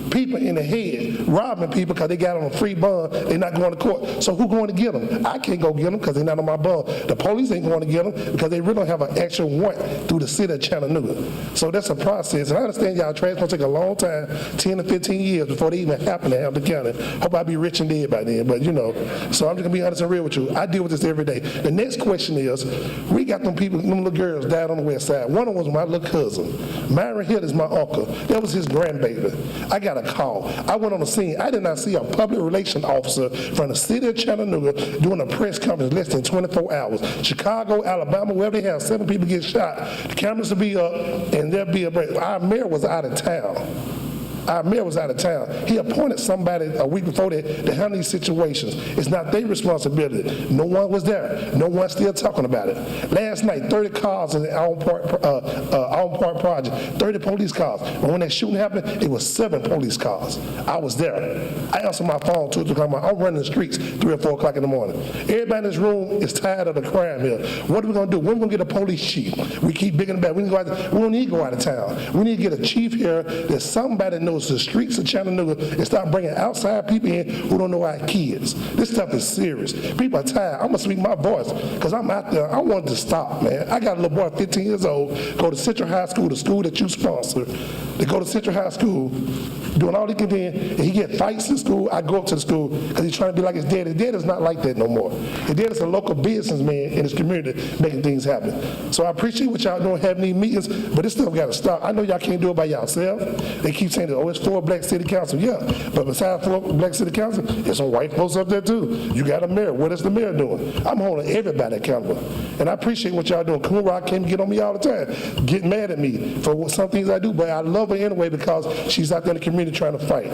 people in the head, robbing people because they got on a free bond. They're not going to court. So who going to get them? I can't go get them because they're not on my bond. The police ain't going to get them because they really don't have an actual warrant through the city of Chattanooga. So that's a process. And I understand y'all trans going to take a long time, 10 to 15 years before they even happen in Hamilton County. Hope I'll be rich and dead by then, but you know. So I'm just going to be honest and real with you. I deal with this every day. The next question is, we got them people, them little girls died on the west side. One of them was my little cousin. Myron Hill is my uncle. That was his grandbaby. I got a call. I went on the scene. I did not see a public relations officer from the city of Chattanooga doing a press conference less than 24 hours. Chicago, Alabama, wherever they have 7 people get shot, the cameras will be up and there'll be a break. Our mayor was out of town. Our mayor was out of town. He appointed somebody a week before that to handle these situations. It's not their responsibility. No one was there. No one's still talking about it. Last night, 30 cars in the Allen Park project, 30 police cars. But when that shooting happened, it was 7 police cars. I was there. I answered my phone 2 or 3 o'clock. I'm running the streets 3 or 4 o'clock in the morning. Everybody in this room is tired of the crime here. What are we going to do? When are we going to get a police chief? We keep bigging it back. We don't need to go out of town. We need to get a chief here that somebody knows the streets of Chattanooga and start bringing outside people in who don't know our kids. This stuff is serious. People are tired. I'm going to speak my voice because I'm out there. I wanted to stop, man. I got a little boy, 15 years old, go to Central High School, the school that you sponsor. They go to Central High School, doing all he can do, and he get fights in school. I go up to the school because he's trying to be like his dad. His dad is not like that no more. His dad is a local businessman in his community making things happen. So I appreciate what y'all doing, having these meetings, but this stuff got to stop. I know y'all can't do it by yourself. They keep saying that, Oh, it's 4 black city council. Yeah, but besides 4 black city council, there's some white folks up there too. You got a mayor. What is the mayor doing? I'm holding everybody accountable. And I appreciate what y'all doing. Coon Rock came and get on me all the time, get mad at me for some things I do, but I love her anyway because she's out there in the community trying to fight.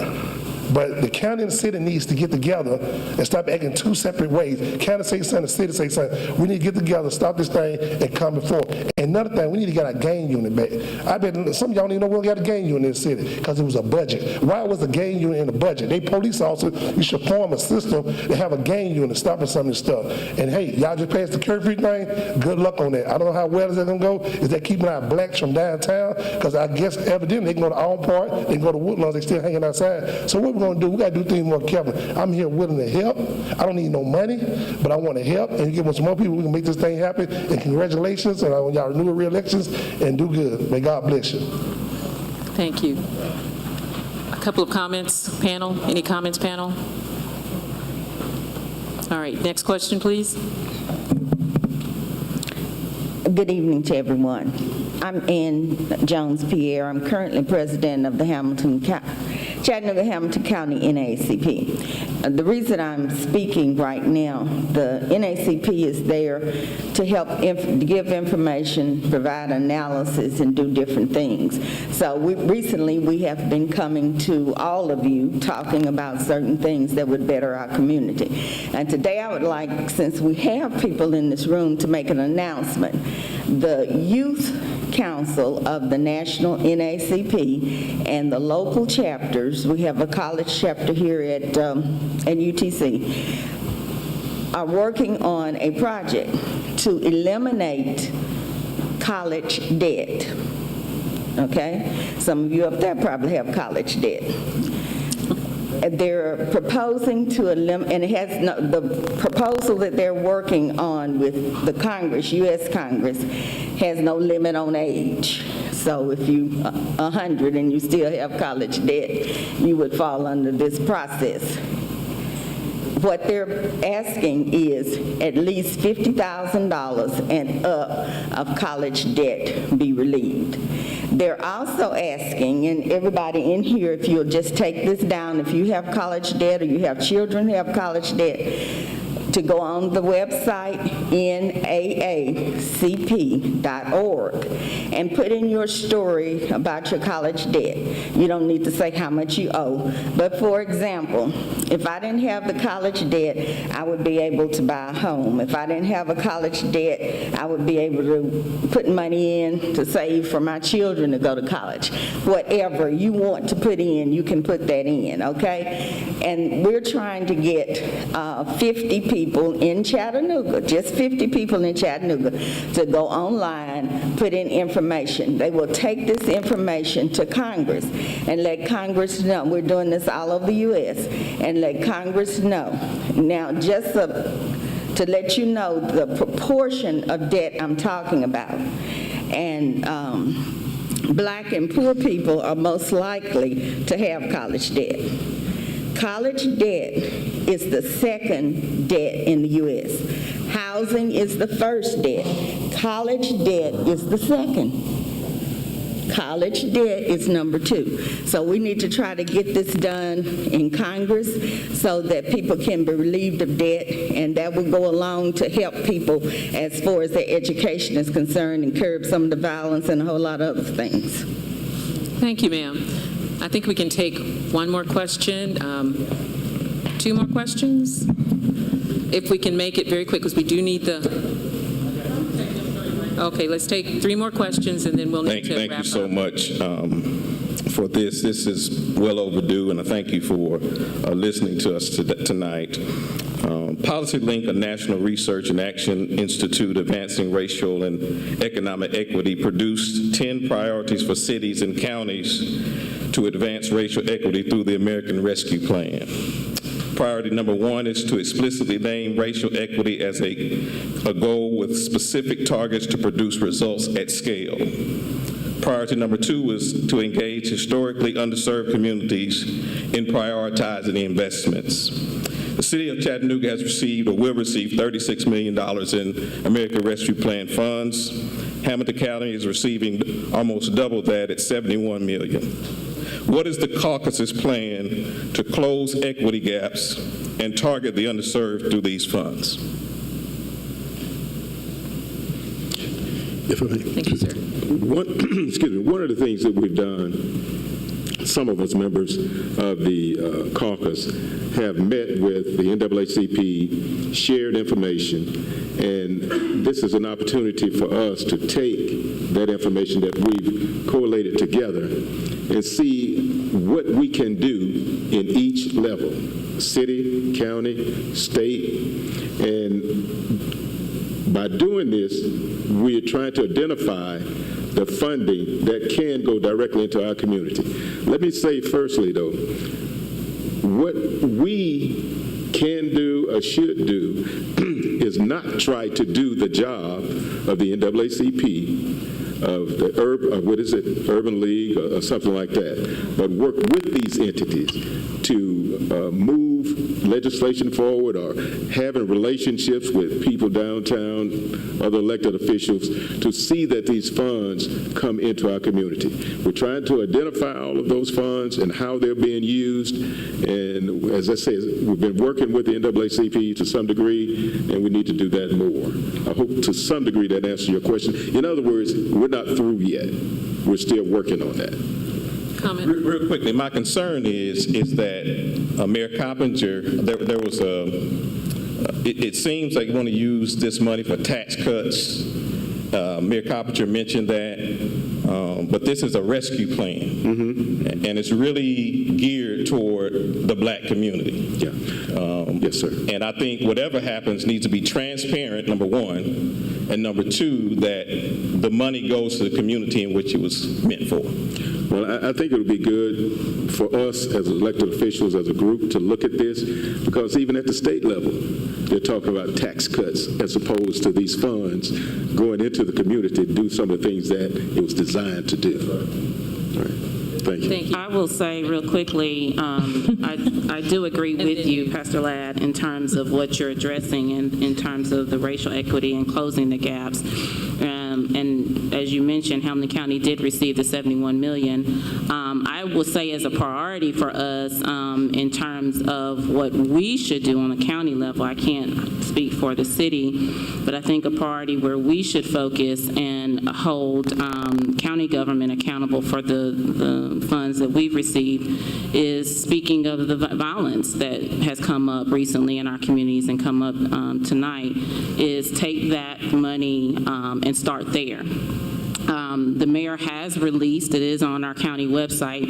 But the county and the city needs to get together and stop acting 2 separate ways. County say something, the city say something. We need to get together, stop this thing, and come before. And another thing, we need to get our gang unit back. I bet some of y'all don't even know we don't got a gang unit in the city because it was a budget. Why was the gang unit in the budget? They police officers, you should form a system to have a gang unit stopping some of this stuff. And hey, y'all just passed the curfew thing, good luck on that. I don't know how well is that going to go. Is that keeping our blacks from downtown? Because I guess evidently they can go to Allen Park, they can go to Woodlands, they still hanging outside. So what we're going to do, we got to do things more carefully. I'm here willing to help. I don't need no money, but I want to help and give us some more people. We can make this thing happen. And congratulations, and I want y'all renew re-elections and do good. May God bless you. Thank you. A couple of comments, panel. Any comments, panel? All right, next question, please. Good evening to everyone. I'm Ann Jones-Pierre. I'm currently president of the Chattanooga Hamilton County NAACP. The reason I'm speaking right now, the NAACP is there to help give information, provide analysis, and do different things. So recently we have been coming to all of you talking about certain things that would better our community. And today I would like, since we have people in this room, to make an announcement. The Youth Council of the National NAACP and the local chapters, we have a college chapter here at UTC, are working on a project to eliminate college debt. Okay? Some of you up there probably have college debt. They're proposing to eliminate, and it has no, the proposal that they're working on with the Congress, U.S. Congress, has no limit on age. So if you 100 and you still have college debt, you would fall under this process. What they're asking is at least $50,000 and up of college debt be relieved. They're also asking, and everybody in here, if you'll just take this down, if you have college debt or you have children who have college debt, to go on the website naacp.org and put in your story about your college debt. You don't need to say how much you owe. But for example, if I didn't have the college debt, I would be able to buy a home. If I didn't have a college debt, I would be able to put money in to save for my children to go to college. Whatever you want to put in, you can put that in, okay? And we're trying to get 50 people in Chattanooga, just 50 people in Chattanooga, to go online, put in information. They will take this information to Congress and let Congress know. We're doing this all over the U.S. and let Congress know. Now, just to let you know the proportion of debt I'm talking about. And black and poor people are most likely to have college debt. College debt is the second debt in the U.S. Housing is the first debt. College debt is the second. College debt is number 2. So we need to try to get this done in Congress so that people can be relieved of debt, and that will go along to help people as far as their education is concerned and curb some of the violence and a whole lot of other things. Thank you, ma'am. I think we can take one more question, 2 more questions, if we can make it very quick, because we do need the... Okay, let's take 3 more questions, and then we'll need to wrap up. Thank you so much for this. This is well overdue, and I thank you for listening to us tonight. Policy Link, a national research and action institute advancing racial and economic equity, produced 10 priorities for cities and counties to advance racial equity through the American Rescue Plan. Priority number 1 is to explicitly name racial equity as a goal with specific targets to produce results at scale. Priority number 2 is to engage historically underserved communities in prioritizing the investments. The city of Chattanooga has received or will receive $36 million in American Rescue Plan funds. Hamilton County is receiving almost double that at $71 million. What is the caucus's plan to close equity gaps and target the underserved through these funds? If I may. Thank you, sir. One of the things that we've done, some of us members of the caucus have met with the NAACP, shared information, and this is an opportunity for us to take that information that we've collated together and see what we can do in each level, city, county, state, and by doing this, we are trying to identify the funding that can go directly into our community. Let me say firstly, though, what we can do or should do is not try to do the job of the NAACP, of the Urban League or something like that, but work with these entities to move legislation forward or having relationships with people downtown, other elected officials, to see that these funds come into our community. We're trying to identify all of those funds and how they're being used, and as I say, we've been working with the NAACP to some degree, and we need to do that more. I hope to some degree that answers your question. In other words, we're not through yet. We're still working on that. Comment. Real quickly, my concern is that Mayor Coppinger, there was it seems like you want to use this money for tax cuts. Mayor Coppinger mentioned that, but this is a rescue plan, and it's really geared toward the black community. Yeah. Yes, sir. And I think whatever happens needs to be transparent, number one, and number two, that the money goes to the community in which it was meant for. Well, I think it would be good for us as elected officials, as a group, to look at this, because even at the state level, they're talking about tax cuts as opposed to these funds going into the community to do some of the things that it was designed to do. All right. Thank you. Thank you. I will say real quickly, I do agree with you, Pastor Ladd, in terms of what you're addressing in terms of the racial equity and closing the gaps. And as you mentioned, Hamilton County did receive the $71 million. I will say as a priority for us in terms of what we should do on the county level, I can't speak for the city, but I think a priority where we should focus and hold county government accountable for the funds that we've received is, speaking of the violence that has come up recently in our communities and come up tonight, is take that money and start there. The mayor has released, it is on our county website,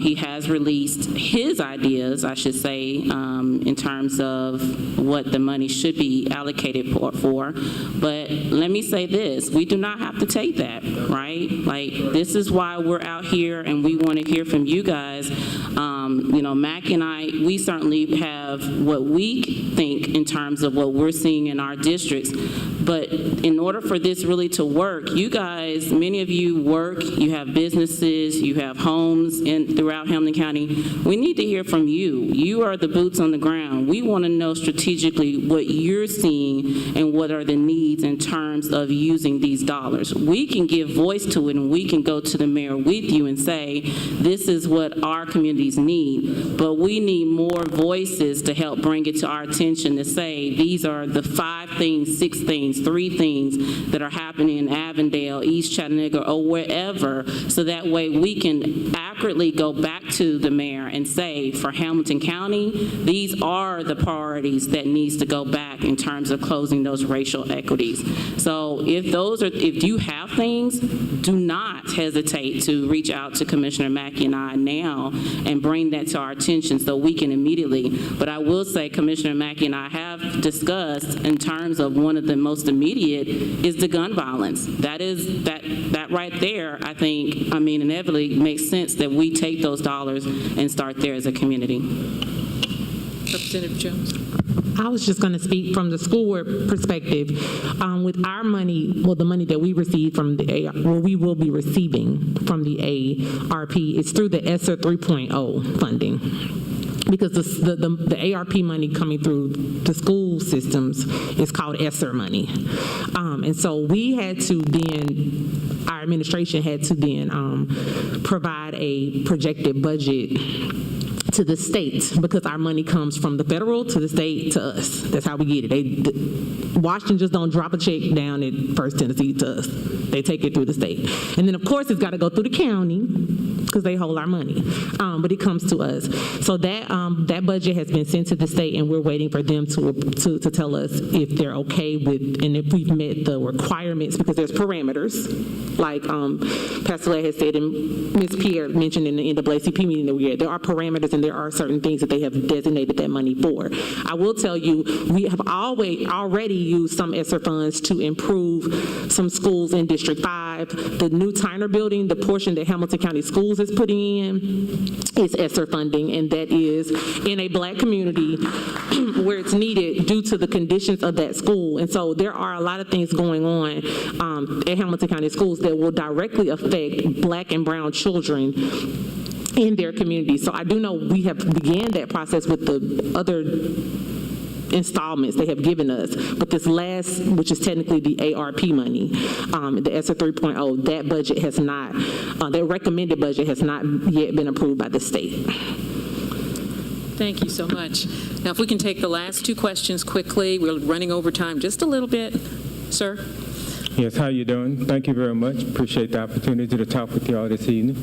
he has released his ideas, I should say, in terms of what the money should be allocated for. But let me say this, we do not have to take that, right? Like, this is why we're out here and we want to hear from you guys. You know, Mac and I, we certainly have what we think in terms of what we're seeing in our districts. But in order for this really to work, you guys, many of you work, you have businesses, you have homes throughout Hamilton County. We need to hear from you. You are the boots on the ground. We want to know strategically what you're seeing and what are the needs in terms of using these dollars. We can give voice to it, and we can go to the mayor with you and say, this is what our communities need. But we need more voices to help bring it to our attention to say, these are the 5 things, 6 things, 3 things that are happening in Avondale, East Chattanooga, or wherever, so that way we can accurately go back to the mayor and say, for Hamilton County, these are the priorities that needs to go back in terms of closing those racial equities. So if you have things, do not hesitate to reach out to Commissioner Mackey and I now and bring that to our attention so we can immediately. But I will say, Commissioner Mackey and I have discussed in terms of one of the most immediate is the gun violence. That right there, I think, inevitably makes sense that we take those dollars and start there as a community. Representative Jones. I was just going to speak from the school board perspective. With our money, well, the money that we receive from we will be receiving from the ARP, it's through the ESSER 3.0 funding. Because the ARP money coming through the school systems is called ESSER money. And so we had to then our administration had to then provide a projected budget to the state, because our money comes from the federal to the state to us. That's how we get it. Washington just don't drop a check down at First Tennessee to us. They take it through the state. And then, of course, it's got to go through the county because they hold our money. But it comes to us. So that budget has been sent to the state, and we're waiting for them to tell us if they're okay with, and if we've met the requirements, because there's parameters. Like Pastor Lay has said, and Ms. Pierre mentioned in the NAACP meeting that we had, there are parameters and there are certain things that they have designated that money for. I will tell you, we have already used some ESSER funds to improve some schools in District 5. The new Tyner building, the portion that Hamilton County Schools is putting in, is ESSER funding, and that is in a Black community where it's needed due to the conditions of that school. And so there are a lot of things going on at Hamilton County Schools that will directly affect Black and brown children in their community. So I do know we have began that process with the other installments they have given us, but this last, which is technically the ARP money, the ESSER 3.0, that budget has not, their recommended budget has not yet been approved by the state. Thank you so much. Now, if we can take the last two questions quickly. We're running over time just a little bit. Sir? Yes, how you doing? Thank you very much. Appreciate the opportunity to talk with you all this evening.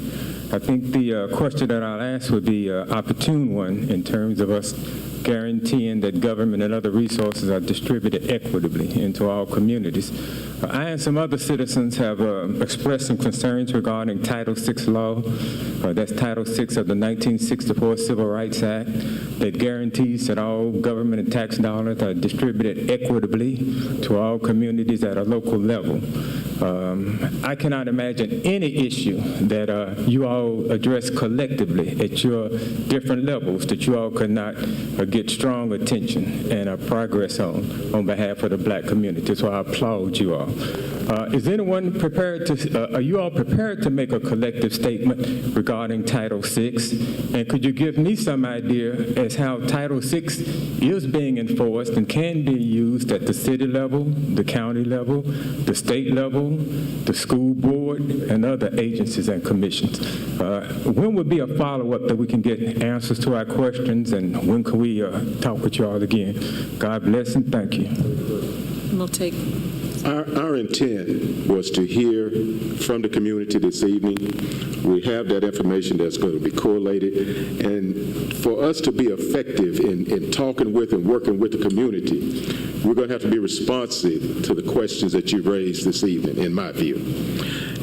I think the question that I'll ask would be an opportune one in terms of us guaranteeing that government and other resources are distributed equitably into all communities. I and some other citizens have expressed some concerns regarding Title VI law. That's Title VI of the 1964 Civil Rights Act that guarantees that all government and tax dollars are distributed equitably to all communities at a local level. I cannot imagine any issue that you all address collectively at your different levels that you all could not get strong attention and progress on behalf of the Black community. So I applaud you all. Is anyone prepared to, are you all prepared to make a collective statement regarding Title VI? And could you give me some idea as how Title VI is being enforced and can be used at the city level, the county level, the state level, the school board, and other agencies and commissions? When would be a follow-up that we can get answers to our questions, and when can we talk with you all again? God bless and thank you. We'll take... Our intent was to hear from the community this evening. We have that information that's going to be correlated. And for us to be effective in talking with and working with the community, we're going to have to be responsive to the questions that you raised this evening, in my view.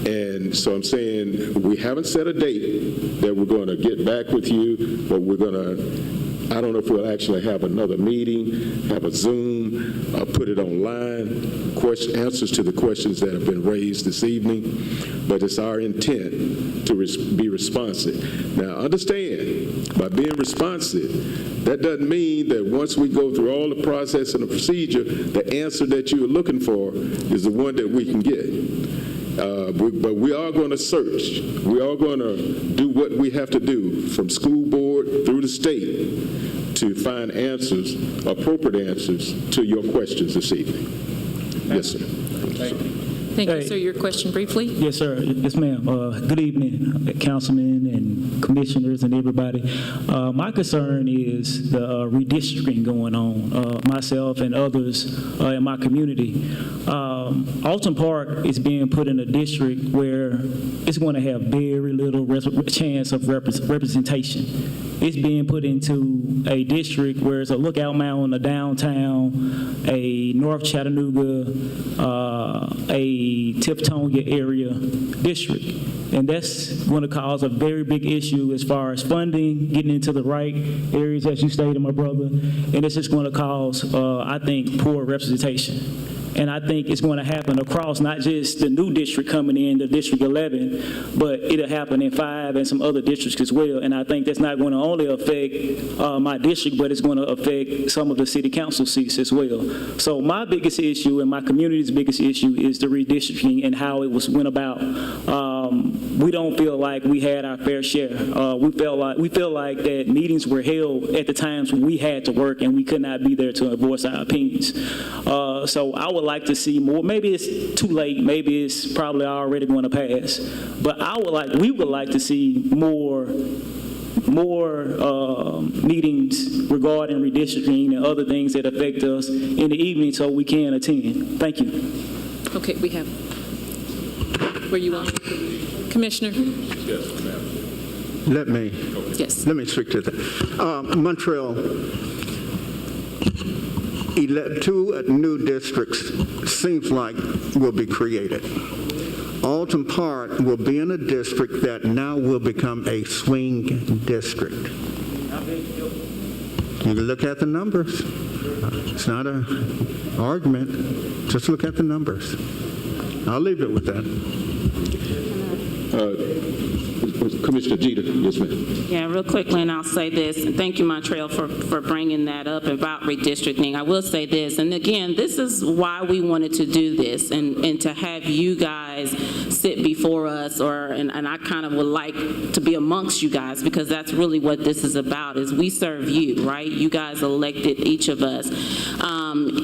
And so I'm saying we haven't set a date that we're going to get back with you, but we're going to, I don't know if we'll actually have another meeting, have a Zoom, put it online, answers to the questions that have been raised this evening, but it's our intent to be responsive. Now, understand, by being responsive, that doesn't mean that once we go through all the process and the procedure, the answer that you are looking for is the one that we can get. But we are going to search. We are going to do what we have to do from school board through the state to find answers, appropriate answers to your questions this evening. Yes, sir. Thank you, sir. Your question briefly? Yes, sir. Yes, ma'am. Good evening, councilmen and commissioners and everybody. My concern is the redistricting going on. Myself and others in my community. Alton Park is being put in a district where it's going to have very little chance of representation. It's being put into a district where it's a lookout mountain, a downtown, a North Chattanooga, a Tiftonia area district. And that's going to cause a very big issue as far as funding, getting into the right areas, as you stated, my brother. And it's just going to cause, I think, poor representation. And I think it's going to happen across not just the new district coming in, the District 11, but it'll happen in 5 and some other districts as well. And I think that's not going to only affect my district, but it's going to affect some of the city council seats as well. So my biggest issue and my community's biggest issue is the redistricting and how it went about. we don't feel like we had our fair share. We feel like that meetings were held at the times when we had to work and we could not be there to voice our opinions. So I would like to see more. Maybe it's too late. Maybe it's probably already going to pass. But we would like to see more meetings regarding redistricting and other things that affect us in the evening so we can attend. Thank you. Okay, we have, where you want? Commissioner? Yes, ma'am. Let me speak to that. Montreal, 2 new districts seems like will be created. Alton Park will be in a district that now will become a swing district. You can look at the numbers. It's not an argument. Just look at the numbers. I'll leave it with that. Commissioner Jeter, yes, ma'am. Yeah, real quickly, and I'll say this. And thank you, Montreal, for bringing that up about redistricting. I will say this, and again, this is why we wanted to do this, and to have you guys sit before us, and I kind of would like to be amongst you guys, because that's really what this is about, is we serve you, right? You guys elected each of us.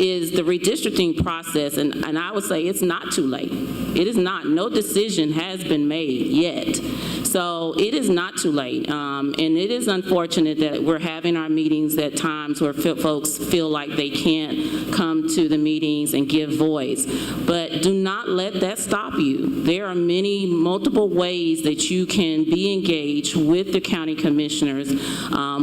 Is the redistricting process, and I would say it's not too late. It is not. No decision has been made yet. So it is not too late, and it is unfortunate that we're having our meetings at times where folks feel like they can't come to the meetings and give voice. But do not let that stop you. There are multiple ways that you can be engaged with the county commissioners,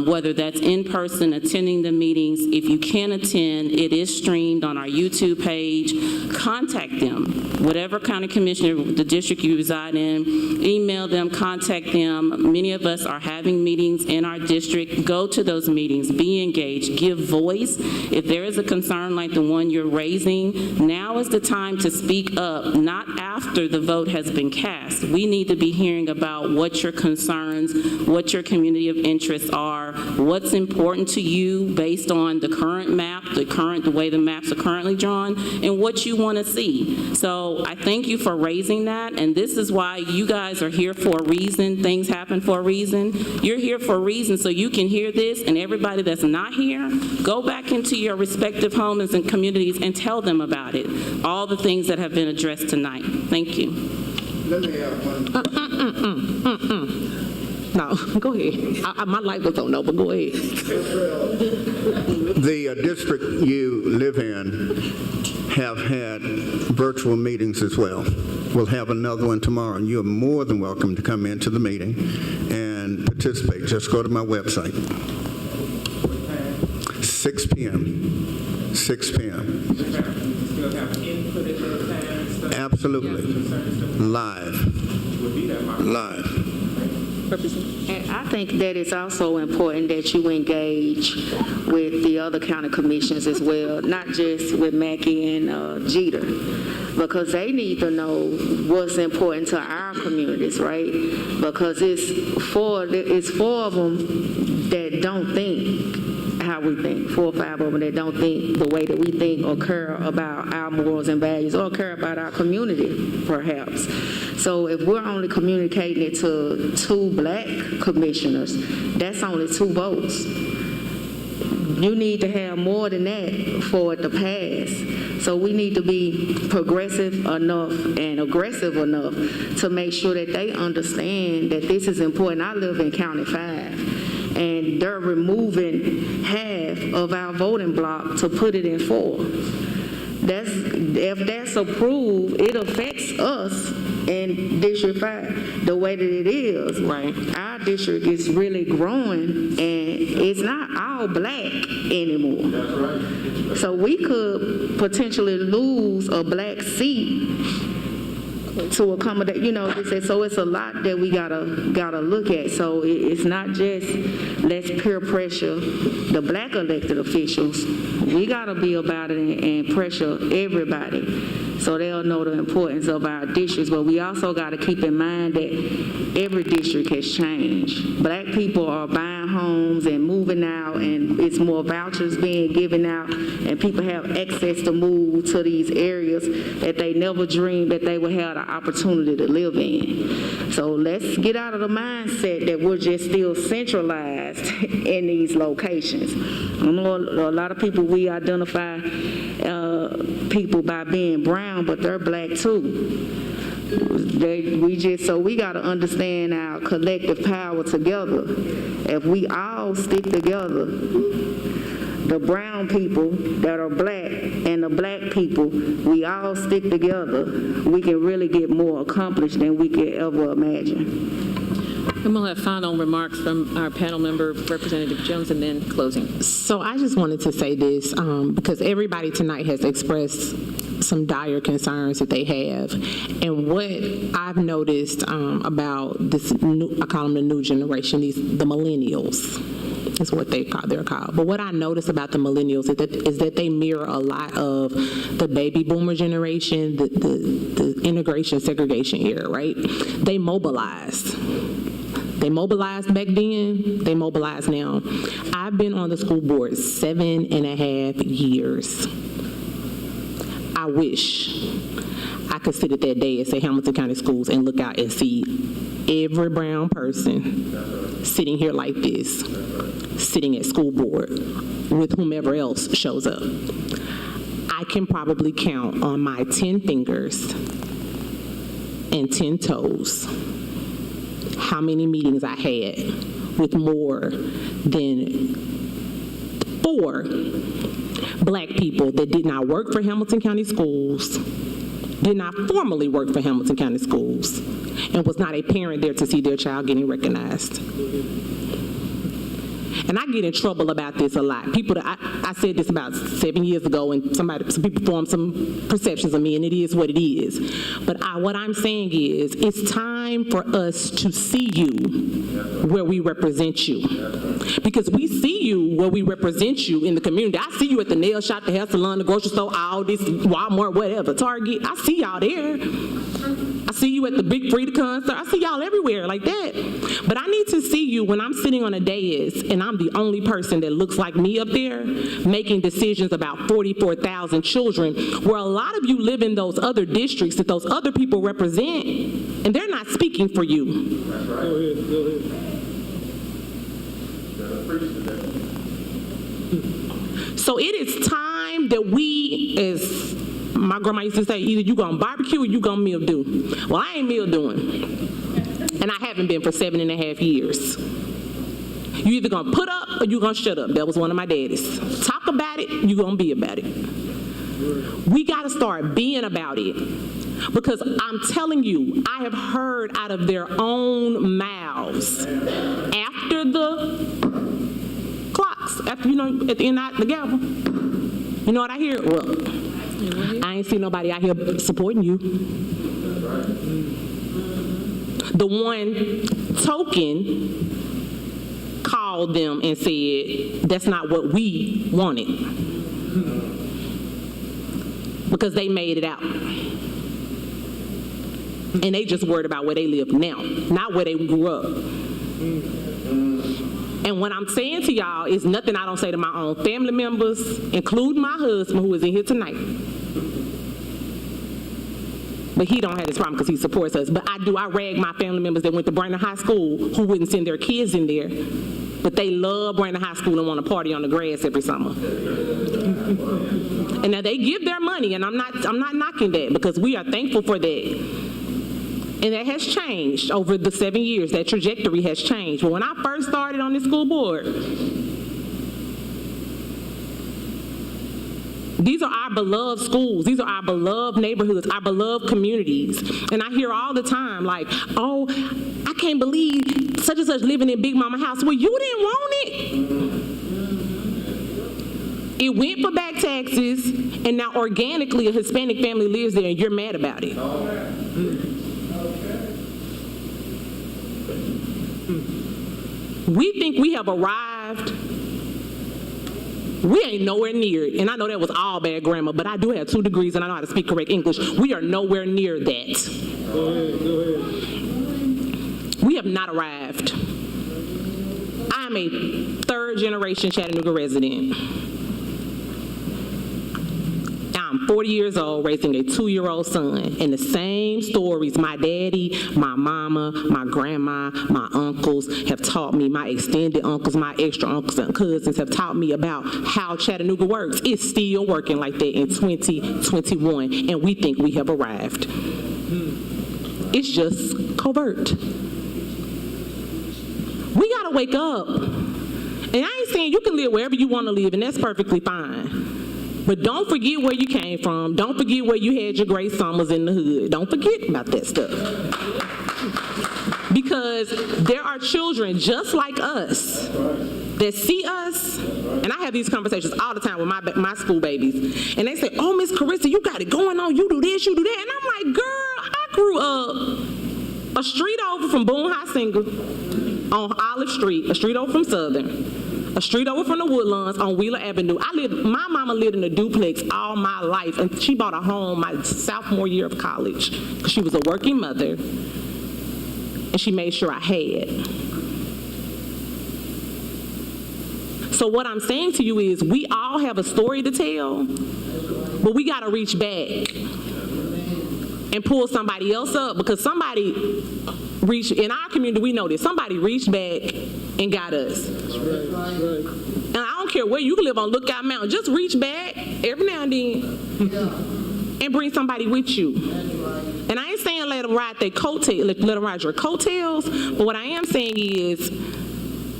whether that's in person, attending the meetings. If you can attend, it is streamed on our YouTube page. Contact them. Whatever county commissioner, the district you reside in, email them, contact them. Many of us are having meetings in our district. Go to those meetings, be engaged, give voice. If there is a concern like the one you're raising, now is the time to speak up, not after the vote has been cast. We need to be hearing about what your concerns, what your community of interests are, what's important to you based on the current map, the way the maps are currently drawn, and what you want to see. So I thank you for raising that, and this is why you guys are here for a reason. Things happen for a reason. You're here for a reason, so you can hear this, and everybody that's not here, go back into your respective homes and communities and tell them about it. All the things that have been addressed tonight. Thank you. Let me have one. No, go ahead. My light was on, no, but go ahead. The district you live in have had virtual meetings as well. We'll have another one tomorrow, and you're more than welcome to come into the meeting and participate. Just go to my website. 6 p.m. 6 p.m. Absolutely. Live. And I think that it's also important that you engage with the other county commissions as well, not just with Mackey and Jeter, because they need to know what's important to our communities, right? Because it's four of them that don't think how we think, 4 or 5 of them that don't think the way that we think or care about our morals and values or care about our community, perhaps. So if we're only communicating it to 2 black commissioners, that's only 2 votes. You need to have more than that for it to pass. So we need to be progressive enough and aggressive enough to make sure that they understand that this is important. I live in County 5. And they're removing half of our voting block to put it in 4. If that's approved, it affects us in District 5 the way that it is. Right. Our district is really growing, and it's not all black anymore. That's right. So we could potentially lose a black seat to accommodate, so it's a lot that we gotta look at. So it's not just let's peer pressure the black elected officials. We gotta be about it and pressure everybody so they'll know the importance of our districts. But we also gotta keep in mind that every district has changed. Black people are buying homes and moving out, and it's more vouchers being given out, and people have access to move to these areas that they never dreamed that they would have the opportunity to live in. So let's get out of the mindset that we're just still centralized in these locations. I know a lot of people, we identify people by being brown, but they're black too. We got to understand our collective power together. If we all stick together, the brown people that are black and the black people, we all stick together, we can really get more accomplished than we could ever imagine. And we'll have final remarks from our panel member, Representative Jones, and then closing. So I just wanted to say this because everybody tonight has expressed some dire concerns that they have. And what I've noticed about this, I call them the new generation, the millennials, is what they're called. But what I notice about the millennials is that they mirror a lot of the baby boomer generation, the integration segregation era, right? They mobilized. They mobilized back then, they mobilize now. I've been on the school board 7.5 years. I wish I could sit at that day and say Hamilton County Schools and look out and see every brown person sitting here like this, sitting at school board with whomever else shows up. I can probably count on my 10 fingers and 10 toes how many meetings I had with more than 4 black people that did not work for Hamilton County Schools, did not formally work for Hamilton County Schools, and was not a parent there to see their child getting recognized. And I get in trouble about this a lot. I said this about 7 years ago, and some people formed some perceptions of me, and it is what it is. But what I'm saying is, it's time for us to see you where we represent you. Because we see you where we represent you in the community. I see you at the nail shop, the hair salon, the grocery store, all this, Walmart, whatever, Target. I see y'all there. I see you at the Big Frida concert. I see y'all everywhere like that. But I need to see you when I'm sitting on a dais and I'm the only person that looks like me up there making decisions about 44,000 children, where a lot of you live in those other districts that those other people represent, and they're not speaking for you. That's right. Go ahead. So it is time that we, as my grandma used to say, either you gonna barbecue or you gonna meal do. Well, I ain't meal doing, and I haven't been for 7.5 years. You either gonna put up or you gonna shut up. That was one of my daddies. Talk about it, you gonna be about it. We gotta start being about it, because I'm telling you, I have heard out of their own mouths after the clocks, after, at the end of the gavel, you know what I hear? Well, I ain't see nobody out here supporting you. The one token called them and said, that's not what we wanted. Because they made it out. And they just worried about where they live now, not where they grew up. And what I'm saying to y'all is nothing I don't say to my own family members, including my husband, who is in here tonight. But he don't have this problem because he supports us. But I rag my family members that went to Brandon High School who wouldn't send their kids in there, but they love Brandon High School and want to party on the grass every summer. And now they give their money, and I'm not knocking that, because we are thankful for that. And that has changed over the 7 years. That trajectory has changed. But when I first started on this school board, these are our beloved schools. These are our beloved neighborhoods, our beloved communities. And I hear all the time, like, oh, I can't believe such and such living in Big Mama house. Well, you didn't want it. It went for back taxes, and now organically a Hispanic family lives there, and you're mad about it. We think we have arrived. We ain't nowhere near it. And I know that was all bad grammar, but I do have 2 degrees and I know how to speak correct English. We are nowhere near that. Go ahead. We have not arrived. I I'm a third-generation Chattanooga resident. I'm 40 years old, raising a 2-year-old son, and the same stories my daddy, my mama, my grandma, my uncles have taught me, my extended uncles, my extra uncles and cousins have taught me about how Chattanooga works. It's still working like that in 2021, and we think we have arrived. It's just covert. We gotta wake up. And I ain't saying you can live wherever you want to live, and that's perfectly fine. But don't forget where you came from. Don't forget where you had your great summers in the hood. Don't forget about that stuff. Because there are children just like us that see us, and I have these conversations all the time with my school babies, and they say, oh, Miss Carissa, you got it going on. You do this, you do that. And I'm like, girl, I grew up a street over from Boone High Single on Olive Street, a street over from Southern, a street over from the Woodlands on Wheeler Avenue. My mama lived in a duplex all my life, and she bought a home my sophomore year of college because she was a working mother, and she made sure I had. So what I'm saying to you is we all have a story to tell, but we got to reach back and pull somebody else up, because somebody reached, in our community we know this, somebody reached back and got us. That's right. That's right. And I don't care where you live on Lookout Mountain, just reach back every now and then and bring somebody with you. And I ain't saying let them ride their coattails, let them ride your coattails, but what I am saying is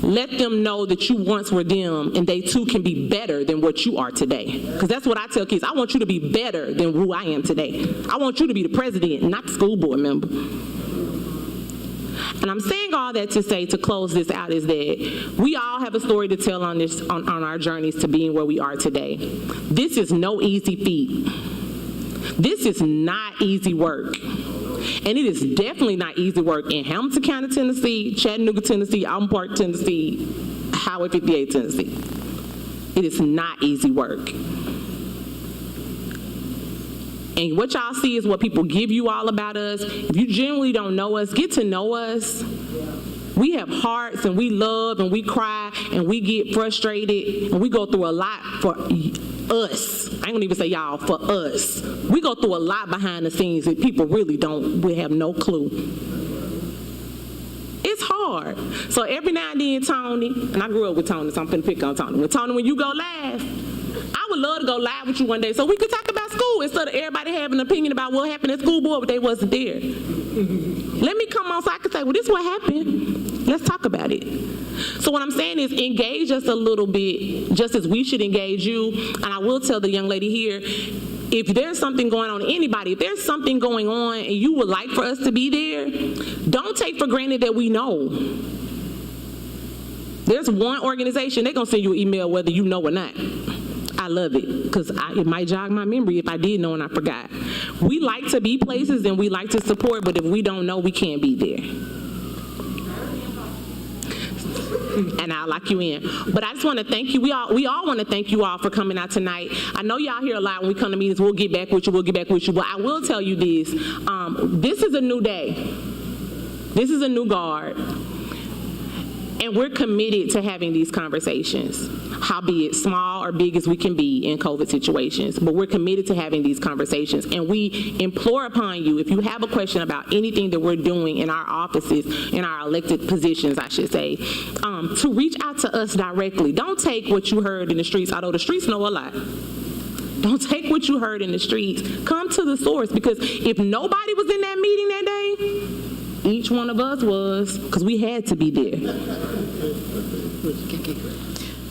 let them know that you once were them and they too can be better than what you are today. Because that's what I tell kids. I want you to be better than who I am today. I want you to be the president, not the school board member. And I'm saying all that to say, to close this out, is that we all have a story to tell on this, on our journeys to being where we are today. This is no easy feat. This is not easy work. And it is definitely not easy work in Hamilton County, Tennessee, Chattanooga, Tennessee, Alton Park, Tennessee, Highway 58, Tennessee. It is not easy work. And what y'all see is what people give you all about us. If you generally don't know us, get to know us. We have hearts, and we love, and we cry, and we get frustrated, and we go through a lot for us. I ain't gonna even say y'all, for us. We go through a lot behind the scenes that people really we have no clue. It's hard. So every now and then, Tony, and I grew up with Tony, so I'm finna pick on Tony. When you go live, I would love to go live with you one day so we could talk about school instead of everybody having an opinion about what happened at school board, but they wasn't there. Let me come on so I can say, well, this is what happened. Let's talk about it. So what I'm saying is engage us a little bit, just as we should engage you. And I will tell the young lady here, if there's something going on, anybody, if there's something going on and you would like for us to be there, don't take for granted that we know. There's one organization, they're gonna send you an email whether you know or not. I love it, because it might jog my memory if I did know and I forgot. We like to be places and we like to support, but if we don't know, we can't be there. And I'll lock you in. But I just want to thank you. We all want to thank you all for coming out tonight. I know y'all hear a lot when we come to meetings. We'll get back with you. We'll get back with you. But I will tell you this. This is a new day. This is a new guard. And we're committed to having these conversations, howbeit small or big as we can be in COVID situations. But we're committed to having these conversations. And we implore upon you, if you have a question about anything that we're doing in our offices, in our elected positions, I should say, to reach out to us directly. Don't take what you heard in the streets, although the streets know a lot. Don't take what you heard in the streets. Come to the source, because if nobody was in that meeting that day, each one of us was, because we had to be there.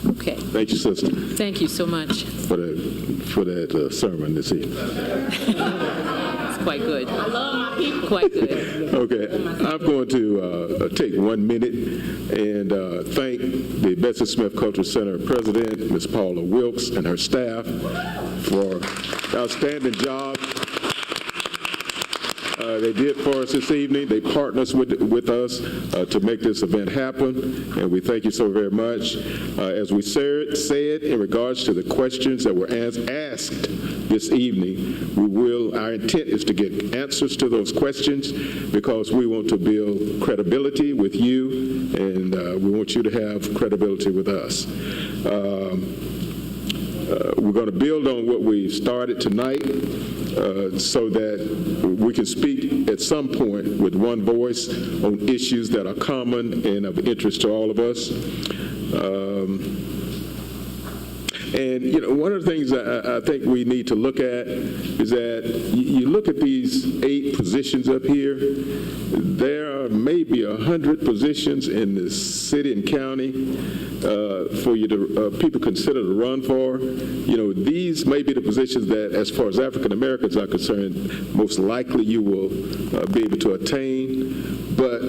Okay. Thank you, sister. Thank you so much. For that sermon this evening. It's quite good. I love my people. Quite good. Okay. I'm going to take 1 minute and thank the Bessie Smith Cultural Center President, Ms. Paula Wilkes, and her staff for an outstanding job. They did for us this evening. They partnered with us to make this event happen, and we thank you so very much. As we said in regards to the questions that were asked this evening, our intent is to get answers to those questions because we want to build credibility with you, and we want you to have credibility with us. We're going to build on what we started tonight so that we can speak at some point with one voice on issues that are common and of interest to all of us. And, you know, one of the things I think we need to look at is that you look at these 8 positions up here, there are maybe 100 positions in the city and county for you to, people consider to run for. You know, these may be the positions that, as far as African Americans are concerned, most likely you will be able to attain. But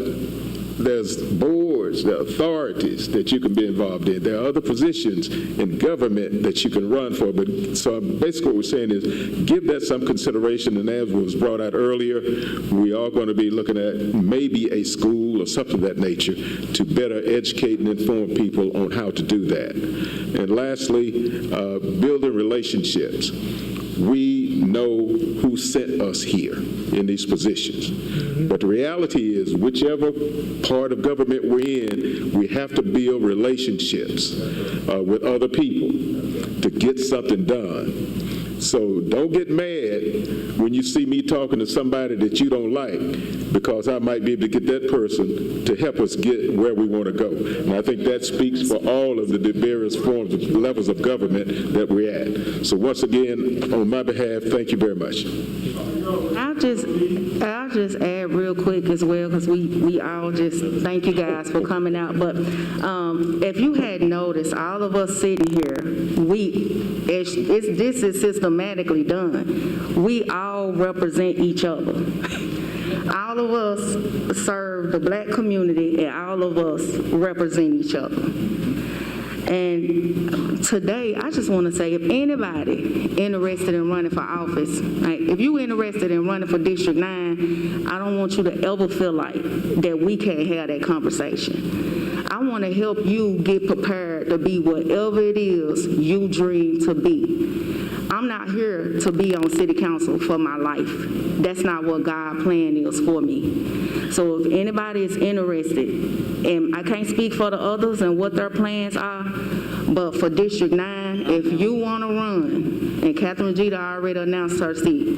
there's boards, there are authorities that you can be involved in. There are other positions in government that you can run for. But so basically what we're saying is give that some consideration. And as was brought out earlier, we are going to be looking at maybe a school or something of that nature to better educate and inform people on how to do that. And lastly, building relationships. We know who sent us here in these positions. But the reality is, whichever part of government we're in, we have to build relationships with other people to get something done. So don't get mad when you see me talking to somebody that you don't like, because I might be able to get that person to help us get where we want to go. And I think that speaks for all of the various forms of levels of government that we're at. So once again, on my behalf, thank you very much. I'll just add real quick as well, because we all just thank you guys for coming out. But if you had noticed, all of us sitting here, this is systematically done. We all represent each other. All of us serve the black community, and all of us represent each other. And today, I just want to say, if anybody interested in running for office, like if you're interested in running for District 9, I don't want you to ever feel like that we can't have that conversation. I want to help you get prepared to be whatever it is you dream to be. I'm not here to be on city council for my life. That's not what God's plan is for me. So if anybody is interested, and I can't speak for the others and what their plans are, but for District 9, if you want to run, and Catherine Jeter already announced her seat,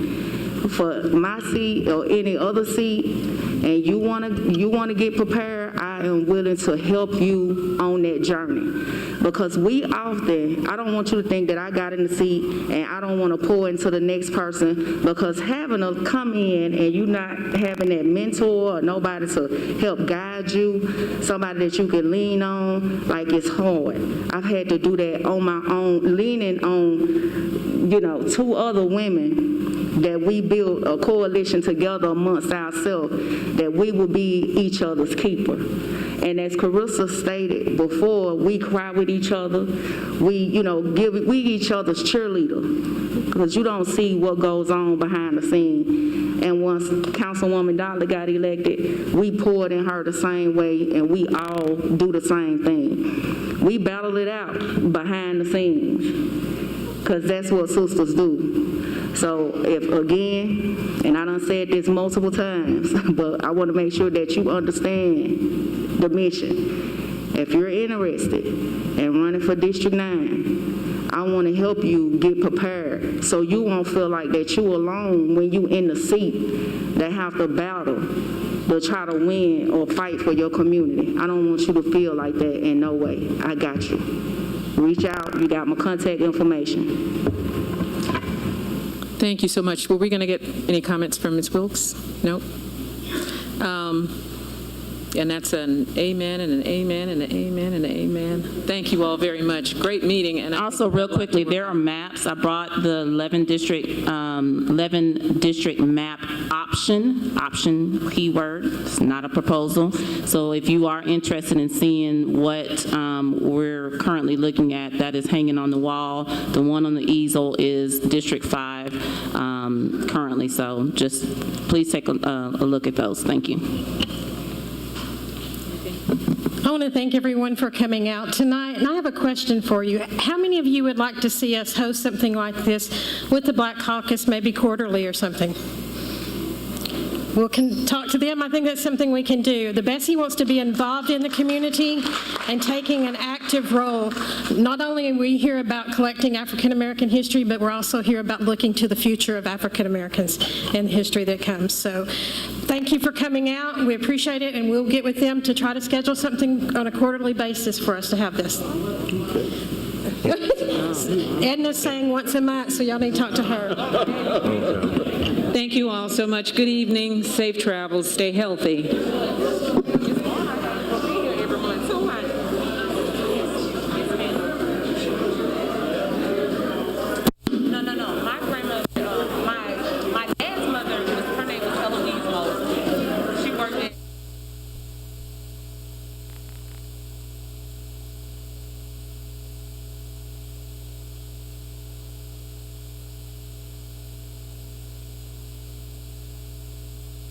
for my seat or any other seat, and you want to get prepared, I am willing to help you on that journey. Because we often, I don't want you to think that I got in the seat and I don't want to pour into the next person, because having to come in and you not having that mentor or nobody to help guide you, somebody that you can lean on, like, it's hard. I've had to do that on my own, leaning on, 2 other women that we built a coalition together amongst ourselves, that we will be each other's keeper. And as Carissa stated before, we cry with each other. We each other's cheerleader, because you don't see what goes on behind the scene. And once Councilwoman Dollar got elected, we poured in her the same way, and we all do the same thing. We battle it out behind the scenes, because that's what sisters do. So if, again, and I done said this multiple times, but I want to make sure that you understand the mission. If you're interested in running for District 9, I want to help you get prepared so you won't feel like that you alone when you in the seat that have to battle to try to win or fight for your community. I don't want you to feel like that in no way. I got you. Reach out. You got my contact information. Thank you so much. Were we going to get any comments from Ms. Wilkes? Nope. And that's an amen and an amen and an amen and an amen. Thank you all very much. Great meeting. And also, real quickly, there are maps. I brought the 11 district map option keyword. It's not a proposal. So if you are interested in seeing what we're currently looking at, that is hanging on the wall. The one on the easel is District 5 currently. So just please take a look at those. Thank you. I want to thank everyone for coming out tonight, and I have a question for you. How many of you would like to see us host something like this with the Black Caucus, maybe quarterly or something? We can talk to them. I think that's something we can do. The Bessie wants to be involved in the community and taking an active role. Not only are we here about collecting African American history, but we're also here about looking to the future of African Americans and the history that comes. So thank you for coming out. We appreciate it, and we'll get with them to try to schedule something on a quarterly basis for us to have this. Edna's saying once a month, so y'all need to talk to her. Thank you all so much. Good evening. Safe travels. Stay healthy.